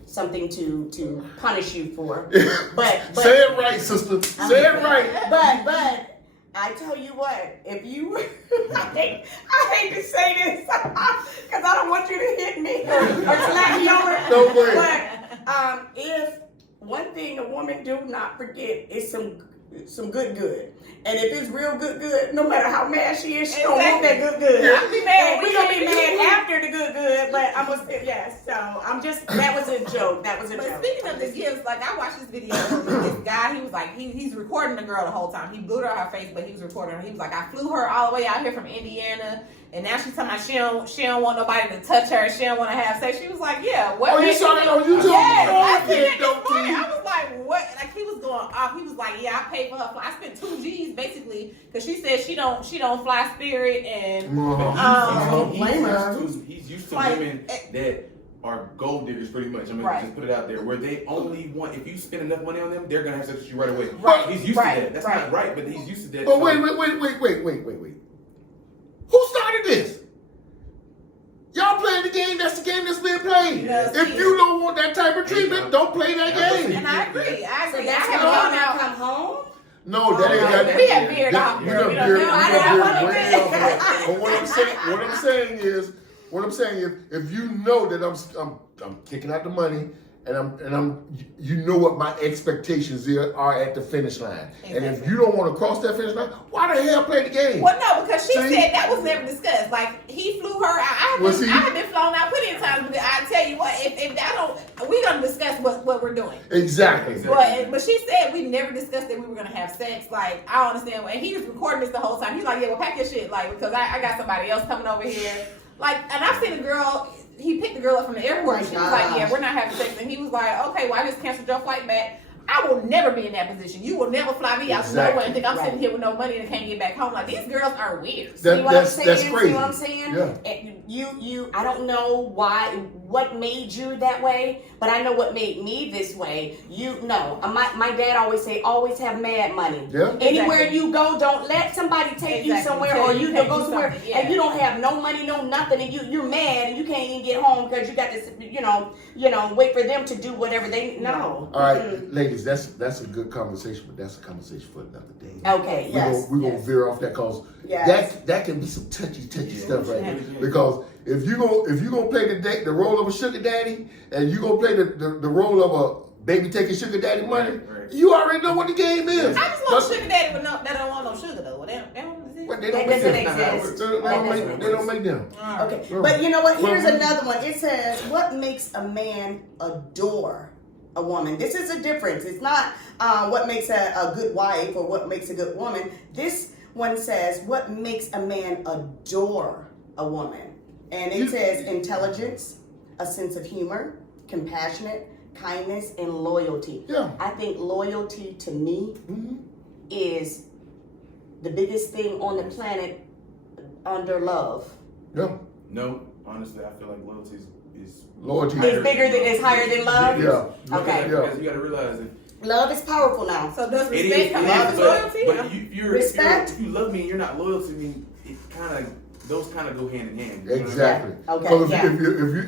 something to punish you for. But Say it right, sister. Say it right. But I tell you what, if you, I hate to say this because I don't want you to hit me or slap me over. No way. But if one thing a woman do not forget is some good. And if it's real good, no matter how mad she is, she don't want that good. I'll be mad. We're gonna be mad after the good, but I'm gonna yes. So I'm just that was a joke. That was a But joke. speaking of the gifts, like I watched this video of this guy, he was like, he's recording the girl the whole time. He blew her face, but he was recording her. He was like, I flew her all the way out here from Indiana, and now she's talking about she don't want nobody to touch her, she don't want to have sex. She was like, yeah, what? Oh, you saw that on YouTube? Yes, Oh, I seen it don't this morning. keep. I was like, what? Like he was going off. He was like, yeah, I paid for her flight. I spent 2 G's basically because she said she don't fly Spirit and He's used to women that are gold diggers pretty much. I mean, Right. just put it out there where they only want, if you spend enough money on them, they're gonna have sex with you right away. Right. He's used Right. to that. That's Right. not right, but he's used to that. But wait. Who started this? Y'all playing the game, that's the game that's being played. Yes, If you don't want that type of treatment, don't play that game. and I agree. So I that's have how gone y'all out. come home. No, that ain't got We have veered off. We done We don't veered know. way I off don't that. But what I'm saying is, if you know that I'm kicking out the money, and I'm you know what my expectations are at the finish line. And if Exactly. you don't want to cross that finish line, why the hell play the game? Well, no, because she See? said that was never discussed. Like he flew her out. I have been flown out plenty of times, but I tell you what, if I don't, we gonna discuss what we're doing. Exactly. But she said we never discussed that we were gonna have sex. Like I don't understand. And he was recording this the whole time. He's like, yeah, well, pack your shit, like because I got somebody else coming over here. Like, and I've seen a girl. He picked the girl up from the airport. And she was like, yeah, we're not having sex. And he was like, okay, well, I just canceled your flight back. I will never be in that position. You will never fly me out to nowhere and think I'm sitting here with no money and can't get back home. Like, these girls are weird. See what I'm That's saying? crazy. See what I'm saying? Yeah. And you, I don't know what made you that way, but I know what made me this way. My dad always say, always have mad money. Yeah. Anywhere Exactly. you go, don't let somebody take you Exactly. somewhere, Tell or you you can't go do somewhere something. Yeah. and you don't have no money, no nothing, and you're mad and you can't even get home because you got to, wait for them to do whatever they know. All right, ladies, that's a good conversation, but that's a conversation for another day. Okay. We're gonna veer off that cause that can be some touchy stuff right there. Because if you gonna play the role of a sugar daddy and you gonna play the role of a baby taking sugar daddy money, Right. you already know what the game is. I just want sugar daddy that don't want no sugar though. They don't exist. But they That don't make doesn't them. exist. They don't make them. Okay, Well, but you know what? Here's well, another one. It says, what makes a man adore a woman? This is a difference. It's not what makes a good wife or what makes a good woman. This one says, what makes a man adore a woman? And it says intelligence, a sense of humor, compassionate, kindness, and loyalty. Yeah. I think loyalty to me Mm-hmm. is the biggest thing on the planet under love. Yeah. No, honestly, I feel like loyalty is Loyalty. It's bigger than, it's higher than love? Yeah. Okay. Because you got to realize that Love is powerful now. So does It respect is, come it out is, of loyalty? but if you love me and you're not loyal to me, those kind of go hand in hand. You know what I mean? Exactly. Okay, Because yeah.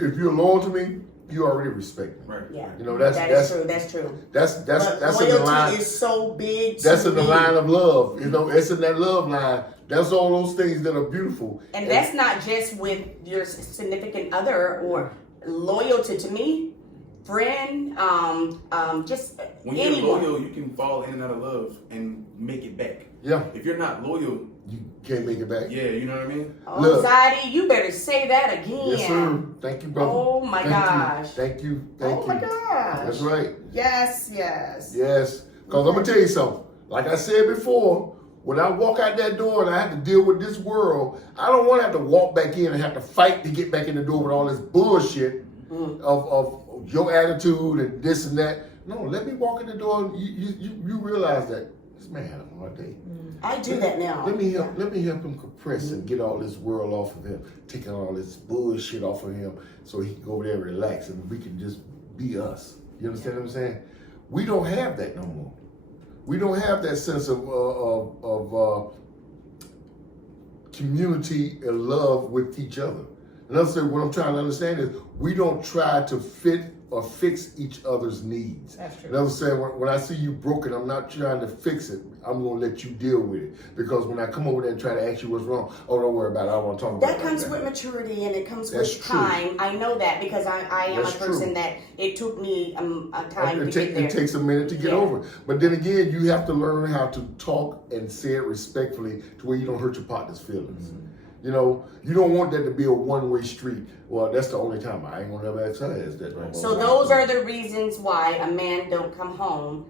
if you're loyal to me, you already respect me. Right. Yeah. You know, That's that's true. That's true. That's But in the loyalty line. is so big. That's to in the me. line of love. You know, it's in that love line. That's all those things that are beautiful. And that's not just with your significant other or loyalty to me, friend, just When you're anyone. loyal, you can fall in and out of love and make it back. Yeah, If you're not loyal, you can't make it back. yeah, you know what I mean? Oh, Look. Zotty, you better say that again. Yes, sir. Thank you, brother. Oh my gosh. Thank you. Oh my gosh. That's right. Yes, yes. Yes. Because I'm going to tell you something. Like I said before, when I walk out that door and I have to deal with this world, I don't want to have to walk back in and have to fight to get back in the door with all this bullshit of your attitude and this and that. No, let me walk in the door and you realize that this man had a hard day. I do that now. Let me help him compress and get all this world off of him, taking all this bullshit off of him so he can go over there and relax and we can just be us. You understand what I'm saying? We don't have that no more. We don't have that sense of community and love with each other. In other words, what I'm trying to understand is we don't try to fit or fix each other's needs. That's true. In other words, when I see you broken, I'm not trying to fix it. I'm going to let you deal with it. Because when I come over there and try to ask you what's wrong, oh, don't worry about it. I don't want to talk about That it. comes with maturity and it comes That's with true. time. I know that because I am That's a person true. that it took me a time to get It there. takes a minute to get Yeah. over. But then again, you have to learn how to talk and say it respectfully to where you don't hurt your partner's feelings. You know, you don't want that to be a one-way street. Well, that's the only time. I ain't gonna ever exercise that. No more. So those are the reasons why a man don't come home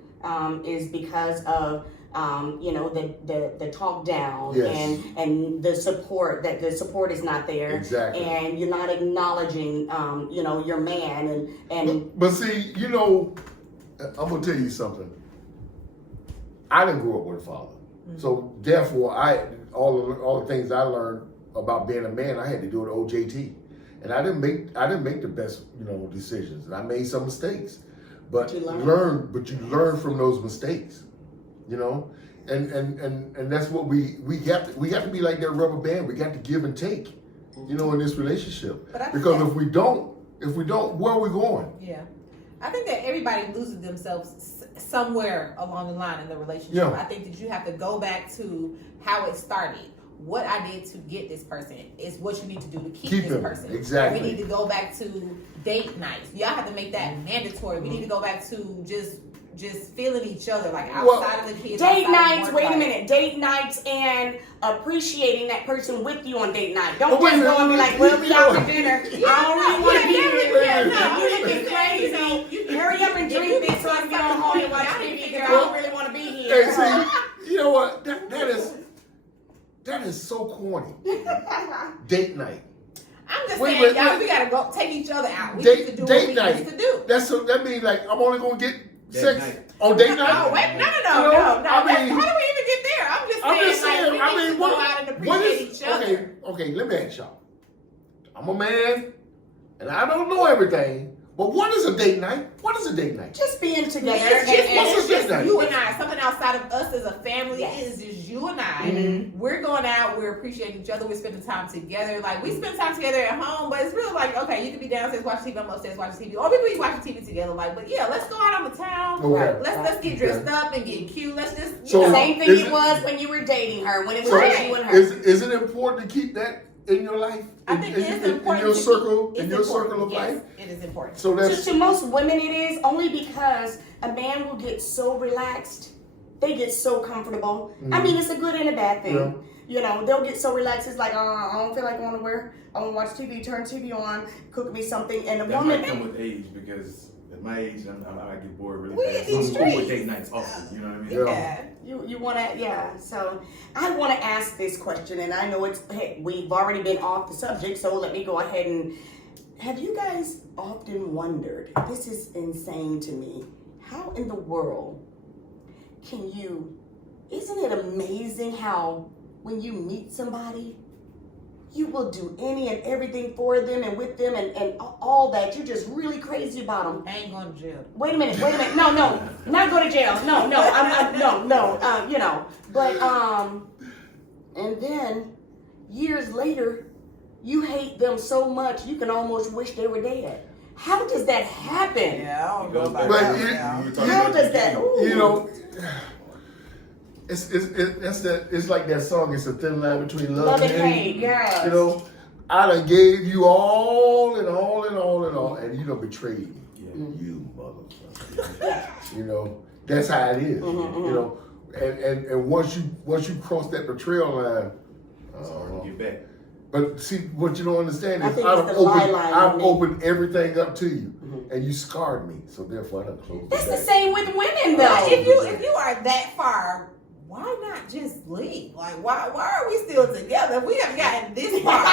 is because of the talk down Yes. and the support the support is not there. Exactly. And you're not acknowledging your man and But see, you know, I'm gonna tell you something. I didn't grow up with a father, so therefore, all the things I learned about being a man, I had to do it OJT, and I didn't make the best decisions, and I made some mistakes, but you learn. you learn from those mistakes, and that's what we have to be like that rubber band. We got to give and take, in this relationship, But I think because that- if we don't, where are we going? Yeah. I think that everybody loses themselves somewhere along the line in the relationship. Yeah. I think that you have to go back to how it started. What I did to get this person is what you need to do to keep this him. person. Exactly. We need to go back to date nights. Y'all have to make that mandatory. We need to go back to just feeling each other, like outside of the kids. date outside of nights. work Wait a life. minute, date nights and appreciating that person with you on date night. Don't But wait a just go and be minute, like, "We'll be out for yeah. dinner." Yeah, I don't really want to be yeah, here. yeah, You no, looking crazy. Hurry up and drink this so I can get on home and watch TV. Girl, I don't really want to be here. Hey, see, you know what? That is so corny. Date night. I'm just Wait, saying, wait, y'all, wait. we gotta go take each other out. We Date- need to do date what we night. used to do. That means like I'm only gonna get Date sex night. on date night. Oh, wait, no. I mean- How do we even get there? I'm just saying, like, we need to go out and appreciate each other. Okay, let me ask y'all. I'm a man, and I don't know everything, but what is a date night? What is a date night? Just being together. What's It's just that? you and I. Something outside of us as a family. Yes. It is just you and I. Mm-hmm. We're going out. We're appreciating each other. We're spending time together. Like, we spend time together at home, but it's really like, okay, you could be downstairs watching TV, I'm upstairs watching TV, or maybe we watching TV together. Like, but yeah, let's go out on the town. Okay. Let's get dressed up and get cute. Let's just So- Same thing Is it it- was when you were dating her, when it was So just you and her. is it important to keep that in your life? I think it is important. In your to circle, keep- in it's your important. circle of Yes, life. it is important. So that's To most women it is, only because a man will get so relaxed. They get so comfortable. I mean, it's a good and a bad thing. Yeah. They'll get so relaxed. It's like, I don't feel like I want to wear. I want to watch TV, turn TV on, cook me something. And a That woman, might come with age because at my age, I get bored really We fast. in these So I'm cool with streets. date nights often. You know what I mean? Yeah. you want to, yeah. So I want to ask this question, and I know we've already been off the subject, so let me go ahead and. Have you guys often wondered? This is insane to me. How in the world can you? Isn't it amazing how when you meet somebody, you will do any and everything for them and with them and all that. You're just really crazy about them. I ain't going to jail. Wait a minute. No. Not go to jail. No, you know. But and then years later, you hate them so much you can almost wish they were dead. How does that happen? Yeah, I don't know about But that. How does that? You know, it's like that song. It's a thin line between love and hate. Yes. You know, I done gave you all and all and all and all, and you done betrayed me. Yeah. You motherfucker. You know, that's how it is. You know, and once you cross that betrayal line, It's hard to get back. but see, what you don't understand I is think it's the lie line I've in opened everything up to you, and you scarred me. So therefore, I done closed That's it the back. same with women, But though. if you are that far, why not just leave? Like, why are we still together? If we have gotten this far.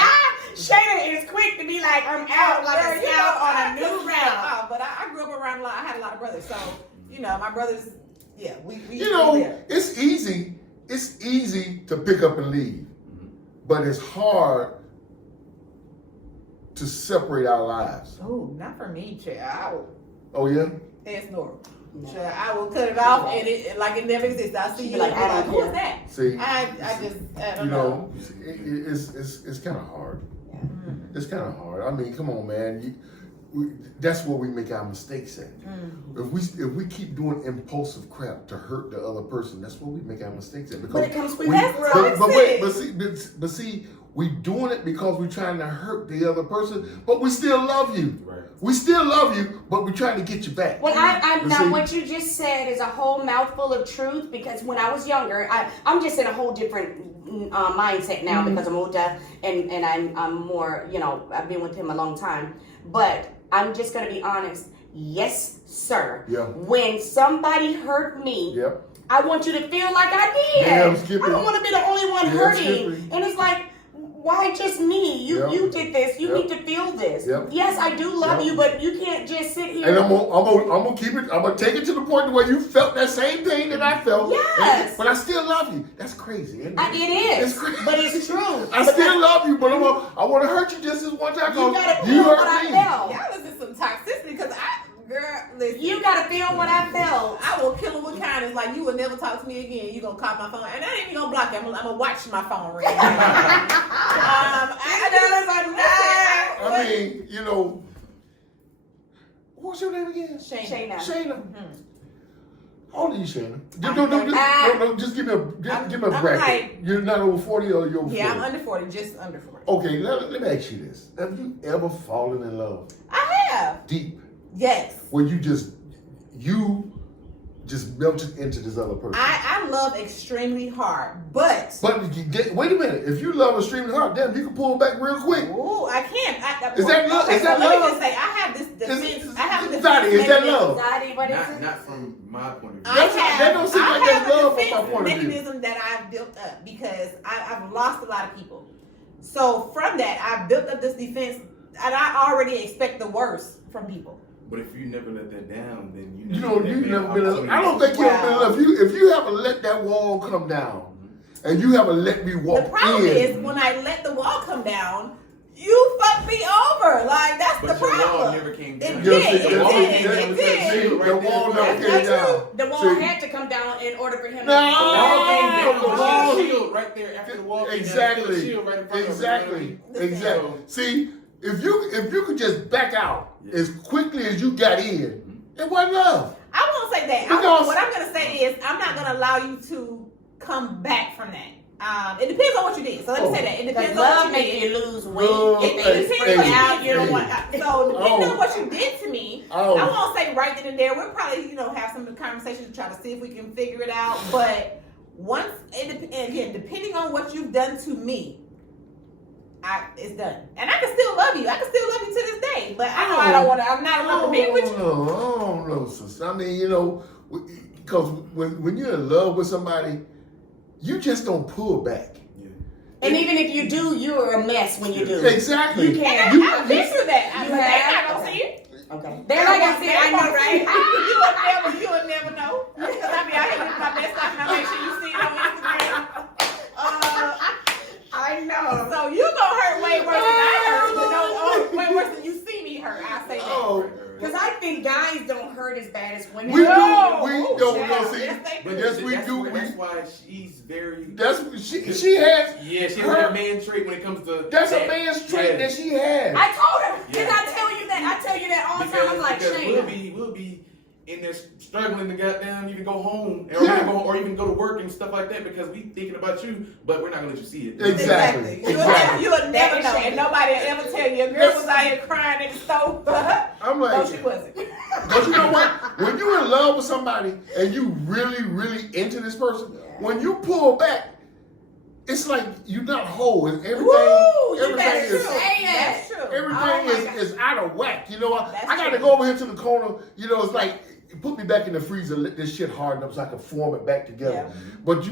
Shayna is quick to be like, I'm out like a scout on a new round. But I grew up around a lot. I had a lot of brothers, so you know, my brothers. Yeah, we You know, there. it's easy. It's easy to pick up and leave, but it's hard to separate our lives. Oh, not for me, child. Oh yeah. It's normal. Sure, I will cut it off and it like it never exists. I'll see She'd you be like, I don't who is care. that? See, I don't you know. know, it's kind of hard. It's kind of hard. I mean, come on, man. That's where we make our mistakes at. If we keep doing impulsive crap to hurt the other person, that's where we make our mistakes at. Because But it comes with but see, we doing it because we're trying to hurt the other person, but we still love you. Right. We still love you, but we're trying to get you back. Well, You now see? what you just said is a whole mouthful of truth, because when I was younger, I'm just in a whole different mindset now because I'm older and I'm more, you know, I've been with him a long time. But I'm just gonna be honest. Yes, sir. Yeah. When somebody hurt me, Yep. I want you to feel like I did. Damn, Skippy. I don't want to be the only one Damn, hurting. Skippy. And it's like, why just me? You did this. You need to feel this. Yep. Yes, I do love Yep. you, but you can't just sit here. And I'm gonna keep it. I'm gonna take it to the point where you felt that same thing that I felt. Yes. But I still love you. That's crazy, isn't it? It is, It's crazy. but it's true. I still love you, but I want to hurt you just as one time. You gotta You feel what hurt I me. felt. Y'all listen to some toxicity because listen. You gotta feel what I felt. I will kill her with kindness. Like, you will never talk to me again. You gonna call my phone, and I ain't even gonna block you. I'm gonna watch my phone ring. I mean, you know, what's your name again? Shayna. Shaina. How old are you, Shaina? No, just give me a I'm bracket. like- You're not over 40 or you're over 40? Yeah, I'm under 40, just under 40. Okay, let me ask you this. Have you ever fallen in love I have. deep Yes. where you just melted into this other person? I love extremely hard, but Wait a minute. If you love extremely hard, damn, you can pull back real quick. ooh, I can't. Is that love? Okay, Is that so let me love? just say, I have this defense. I have a defense. Zotty, is that mechanism. love? Zotty, what is it? Not from my point of view. That don't seem like that's love from my point of view. Mechanism that I've built up because I've lost a lot of people. So from that, I've built up this defense, and I already expect the worst from people. But if you never let that down, then You know, you've never been. I don't think you've been in love. If you haven't let that wall come down, and you haven't let me walk The problem in, is when I let the wall come down, you fucked me over. Like, that's But the your wall problem. never came It down. did. Yeah, It the wall- did. the wall never came That's down. true. The wall See? had to come down in order for him No. to. The wall came down. The wall- There was a shield right there after the wall came down. Exactly. There was a shield right in front of it. Exactly. Exactly. So- See, if you could just back out as quickly as you got in, it wasn't love. I won't say that. Because- What I'm going to say is I'm not going to allow you to come back from that. It depends on what you did. So let me say that. It depends Because on what love you makes did. you lose weight. Love It makes- depends on out. what you did. So depending on what you did to me, I won't say right then and there. We'll probably, have some conversations to try to see if we can figure it out. But once, again, depending on what you've done to me, it's done. And I can still love you. I can still love you to this day. But I know I don't want to. I'm not going to be with you. I don't know, sis. I mean, because when you're in love with somebody, you just don't pull back. And even if you do, you're a mess when you do. Exactly. You can't. And I've been through that. You But they're have? not going to see it. Okay. They're not gonna see it. I know, right? You would never know. Because I be out here living my best life and I make sure you see it on Instagram. I know. So you gonna hurt way worse than I hurt. Way worse than you see me hurt. I say that. Oh, Because I think guys don't hurt as bad as women. we do. do. We don't see. But Yes, we that's do. That's why she's very. That's she has. Yeah, she has that man trait when it comes to. That's a man's trait that she has. I told her. Did I tell you that? I tell you that all the time. I'm like, because Shaina. we'll be in there struggling to goddamn even go home or even go to work and stuff like that because we thinking about you, but we're not gonna let you see it. Exactly. You'll never know, and nobody will ever tell you. Your girl was out here crying in the stove. I'm like, no, she wasn't. But you know what? When you're in love with somebody and you really, really into this person, when you pull back, it's like you're not whole. And everything is out of whack. You know what? I got to go over here to the corner. You know, it's like, put me back in the freezer, let this shit harden up so I can form it back together. Yeah. But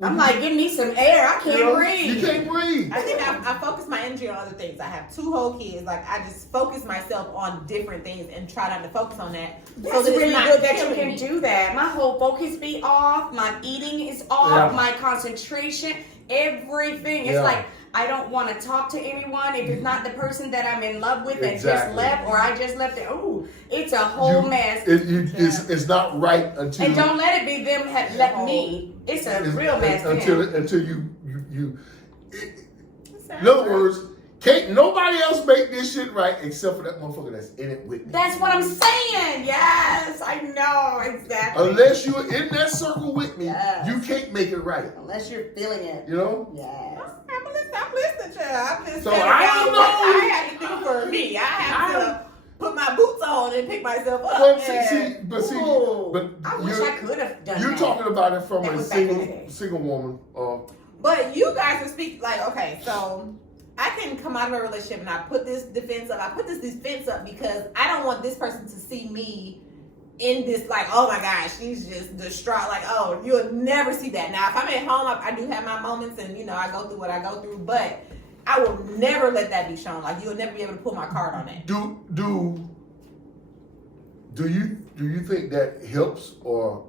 I'm like, give me some air. I can't breathe. You can't breathe. I think I focus my energy on other things. I have 2 whole kids. Like, I just focus myself on different things and try not to focus on that. That's really good that you can do that. My whole focus be off. My eating is off. My concentration, everything. It's like, I don't want to talk to anyone if it's not the person that I'm in love with that just left or I just left it. Ooh, it's a whole mess. It's not right until. And don't let it be them have left me. It's a real mess. Until you. In other words, can't nobody else make this shit right except for that motherfucker that's in it with me. That's what I'm saying. Yes, I know exactly. Unless you're in that circle with me, you can't make it right. Unless you're feeling it. You know? Yes. I'm listening, child. I'm just so saying I don't know. what I have to do for me. I have to put my boots on and pick myself up. But I wish I could have done you're that. talking about it from That a was back in the day. single woman. But you guys would speak like, okay, so I can come out of a relationship and I put this defense up. I put this defense up because I don't want this person to see me in this, like, oh my gosh, she's just distraught. Like, oh, you'll never see that. Now, if I'm at home, I do have my moments and, you know, I go through what I go through, but I will never let that be shown. Like, you'll never be able to pull my card on that. Do you think that helps or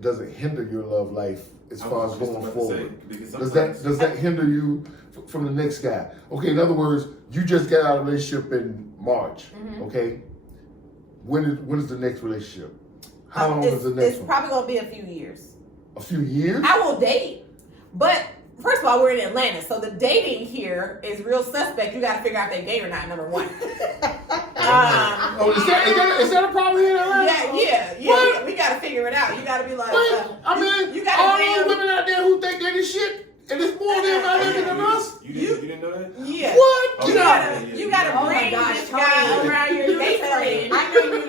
does it hinder your love life as far as going forward? Does that hinder you from the next guy? Okay, in other words, you just got out of a relationship in March, okay? When is the next relationship? How long is the next one? It's probably going to be a few years. A few years? I will date. But, first of all, we're in Atlanta, so the dating here is real suspect. You got to figure out if they're gay or not, number one. Is that a problem here in Atlanta? Yeah. We got to figure it out. You got to be like, you got all those women out there who think they're this shit, and it's more of them out there than us. You didn't know that? Yeah. What? You gotta bring this guy around your gay friend. I know you.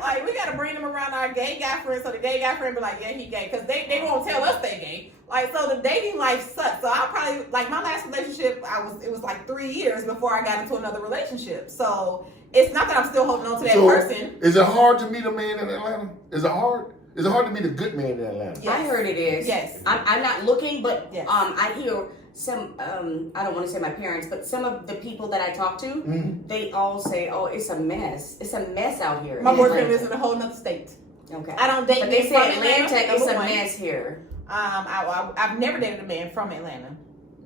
Like, we gotta bring him around our gay guy friend, so the gay guy friend be like, yeah, he gay, because they won't tell us they gay. Like, so the dating life sucks. So I probably, like, my last relationship, it was like 3 years before I got into another relationship. So it's not that I'm still holding on to that person. Is it hard to meet a man in Atlanta? Is it hard? Is it hard to meet a good man in Atlanta? Yes. I heard it is. Yes. I'm not looking, but yes. I hear some, I don't want to say my parents, but some of the people that I talk to, they all say, oh, it's a mess. It's a mess out here. My boyfriend lives in a whole nother state. Okay. I don't date but they say Atlanta, it's a one. mess here. I've never dated a man from Atlanta.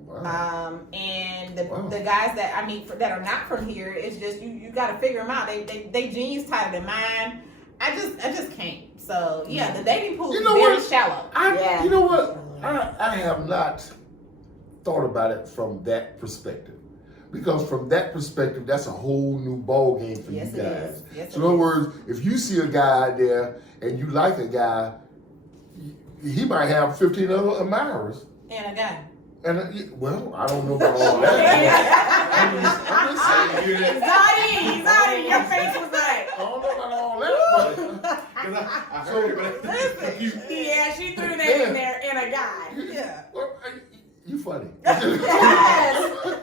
Wow. And the guys that I meet that are not from here, it's just, you got to figure them out. They jeans tighter than mine. I just can't. So yeah, the dating pool is very shallow. You know what? I have not thought about it from that perspective, because from that perspective, that's a whole new ball game for you guys. So in other words, if you see a guy out there and you like a guy, he might have 15 other admirers. And a guy. And well, I don't know about all that. Zotty, your face was like. I don't know about all that, but yeah, she threw that in there in a guy. Yeah. Well, you funny.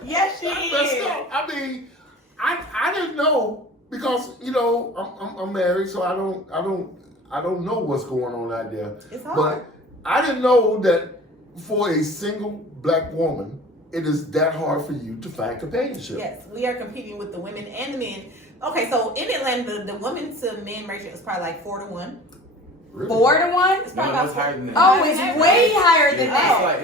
Yes, she is. I mean, I didn't know, because I'm married, so I don't know what's going on out there. It's hard. But I didn't know that for a single black woman, it is that hard for you to find companionship. Yes, we are competing with the women and the men. Okay, so in Atlanta, the women to men ratio is probably like 4-1. Really? 4-1? It's probably about higher than that. Oh, it's way higher than that.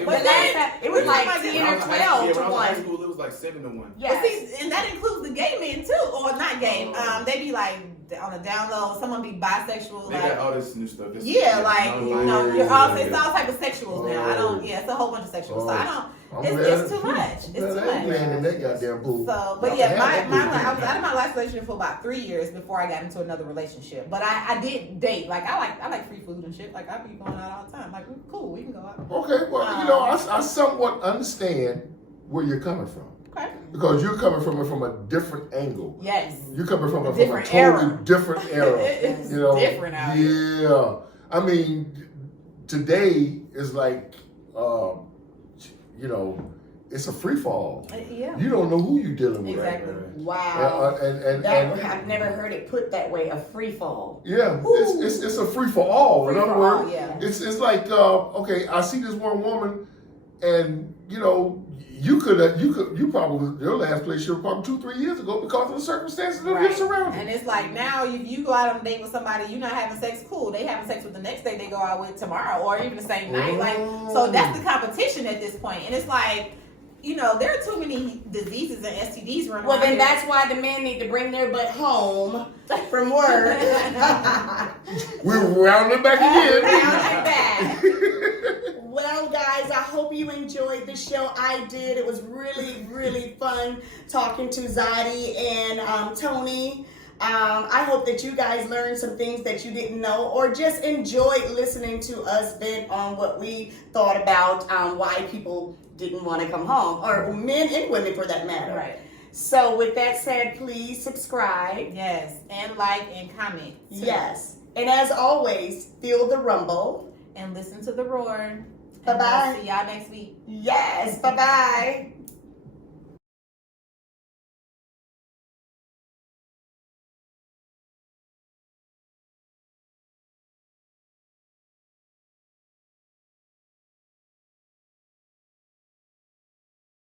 It was like 10 or 12 to when I was in high 1. school, it was like 7-1. Yes. But see, and that includes the gay men too, or not gay. They be like on the down low. Someone be bisexual. They got all this new stuff. Yeah, like you know, you're all it's all type of sexuals Oh. now. I don't. Yeah, it's a whole bunch of sexuals. So I don't. I'm It's too much. It's too much. Playing in that goddamn pool. So, but yeah, I was out of my last relationship for about 3 years before I got into another relationship. But I did date. Like I like free food and shit. Like I be going out all the time. Like cool, we can go out. Okay, well, you know, I somewhat understand where you're coming from. Okay. Because you're coming from it from a different angle. Yes. You're coming from a Different totally era. different era. It's you know, different out here. Yeah. I mean, today is like, you know, it's a free fall. Yeah. You don't know who you're dealing with. Exactly. Wow. And I've never heard it put that way, a free fall. yeah, it's a free for all. In other words, yeah. it's like okay, I see this one woman, and you know, you probably your last place you were probably 2-3 years ago because of the circumstances that you're surrounded. And it's like now if you go out on a date with somebody, you're not having sex, cool. They having sex with the next day they go out with tomorrow or even the same night. Like so that's the competition at this point. And it's like, you know, there are too many diseases and STDs running Well, around then here. that's why the men need to bring their butt home from work. We're rounding back again. Round it back. Well, guys, I hope you enjoyed the show. I did. It was really, really fun talking to Zotty and Tony. I hope that you guys learned some things that you didn't know or just enjoyed listening to us vent on what we thought about why people didn't want to come home, or men and women for that matter. Right. So with that said, please subscribe. Yes. And like and comment. too. Yes. And as always, feel the rumble. And listen to the roar. And Bye-bye. we'll see y'all next week. Yes. Bye-bye.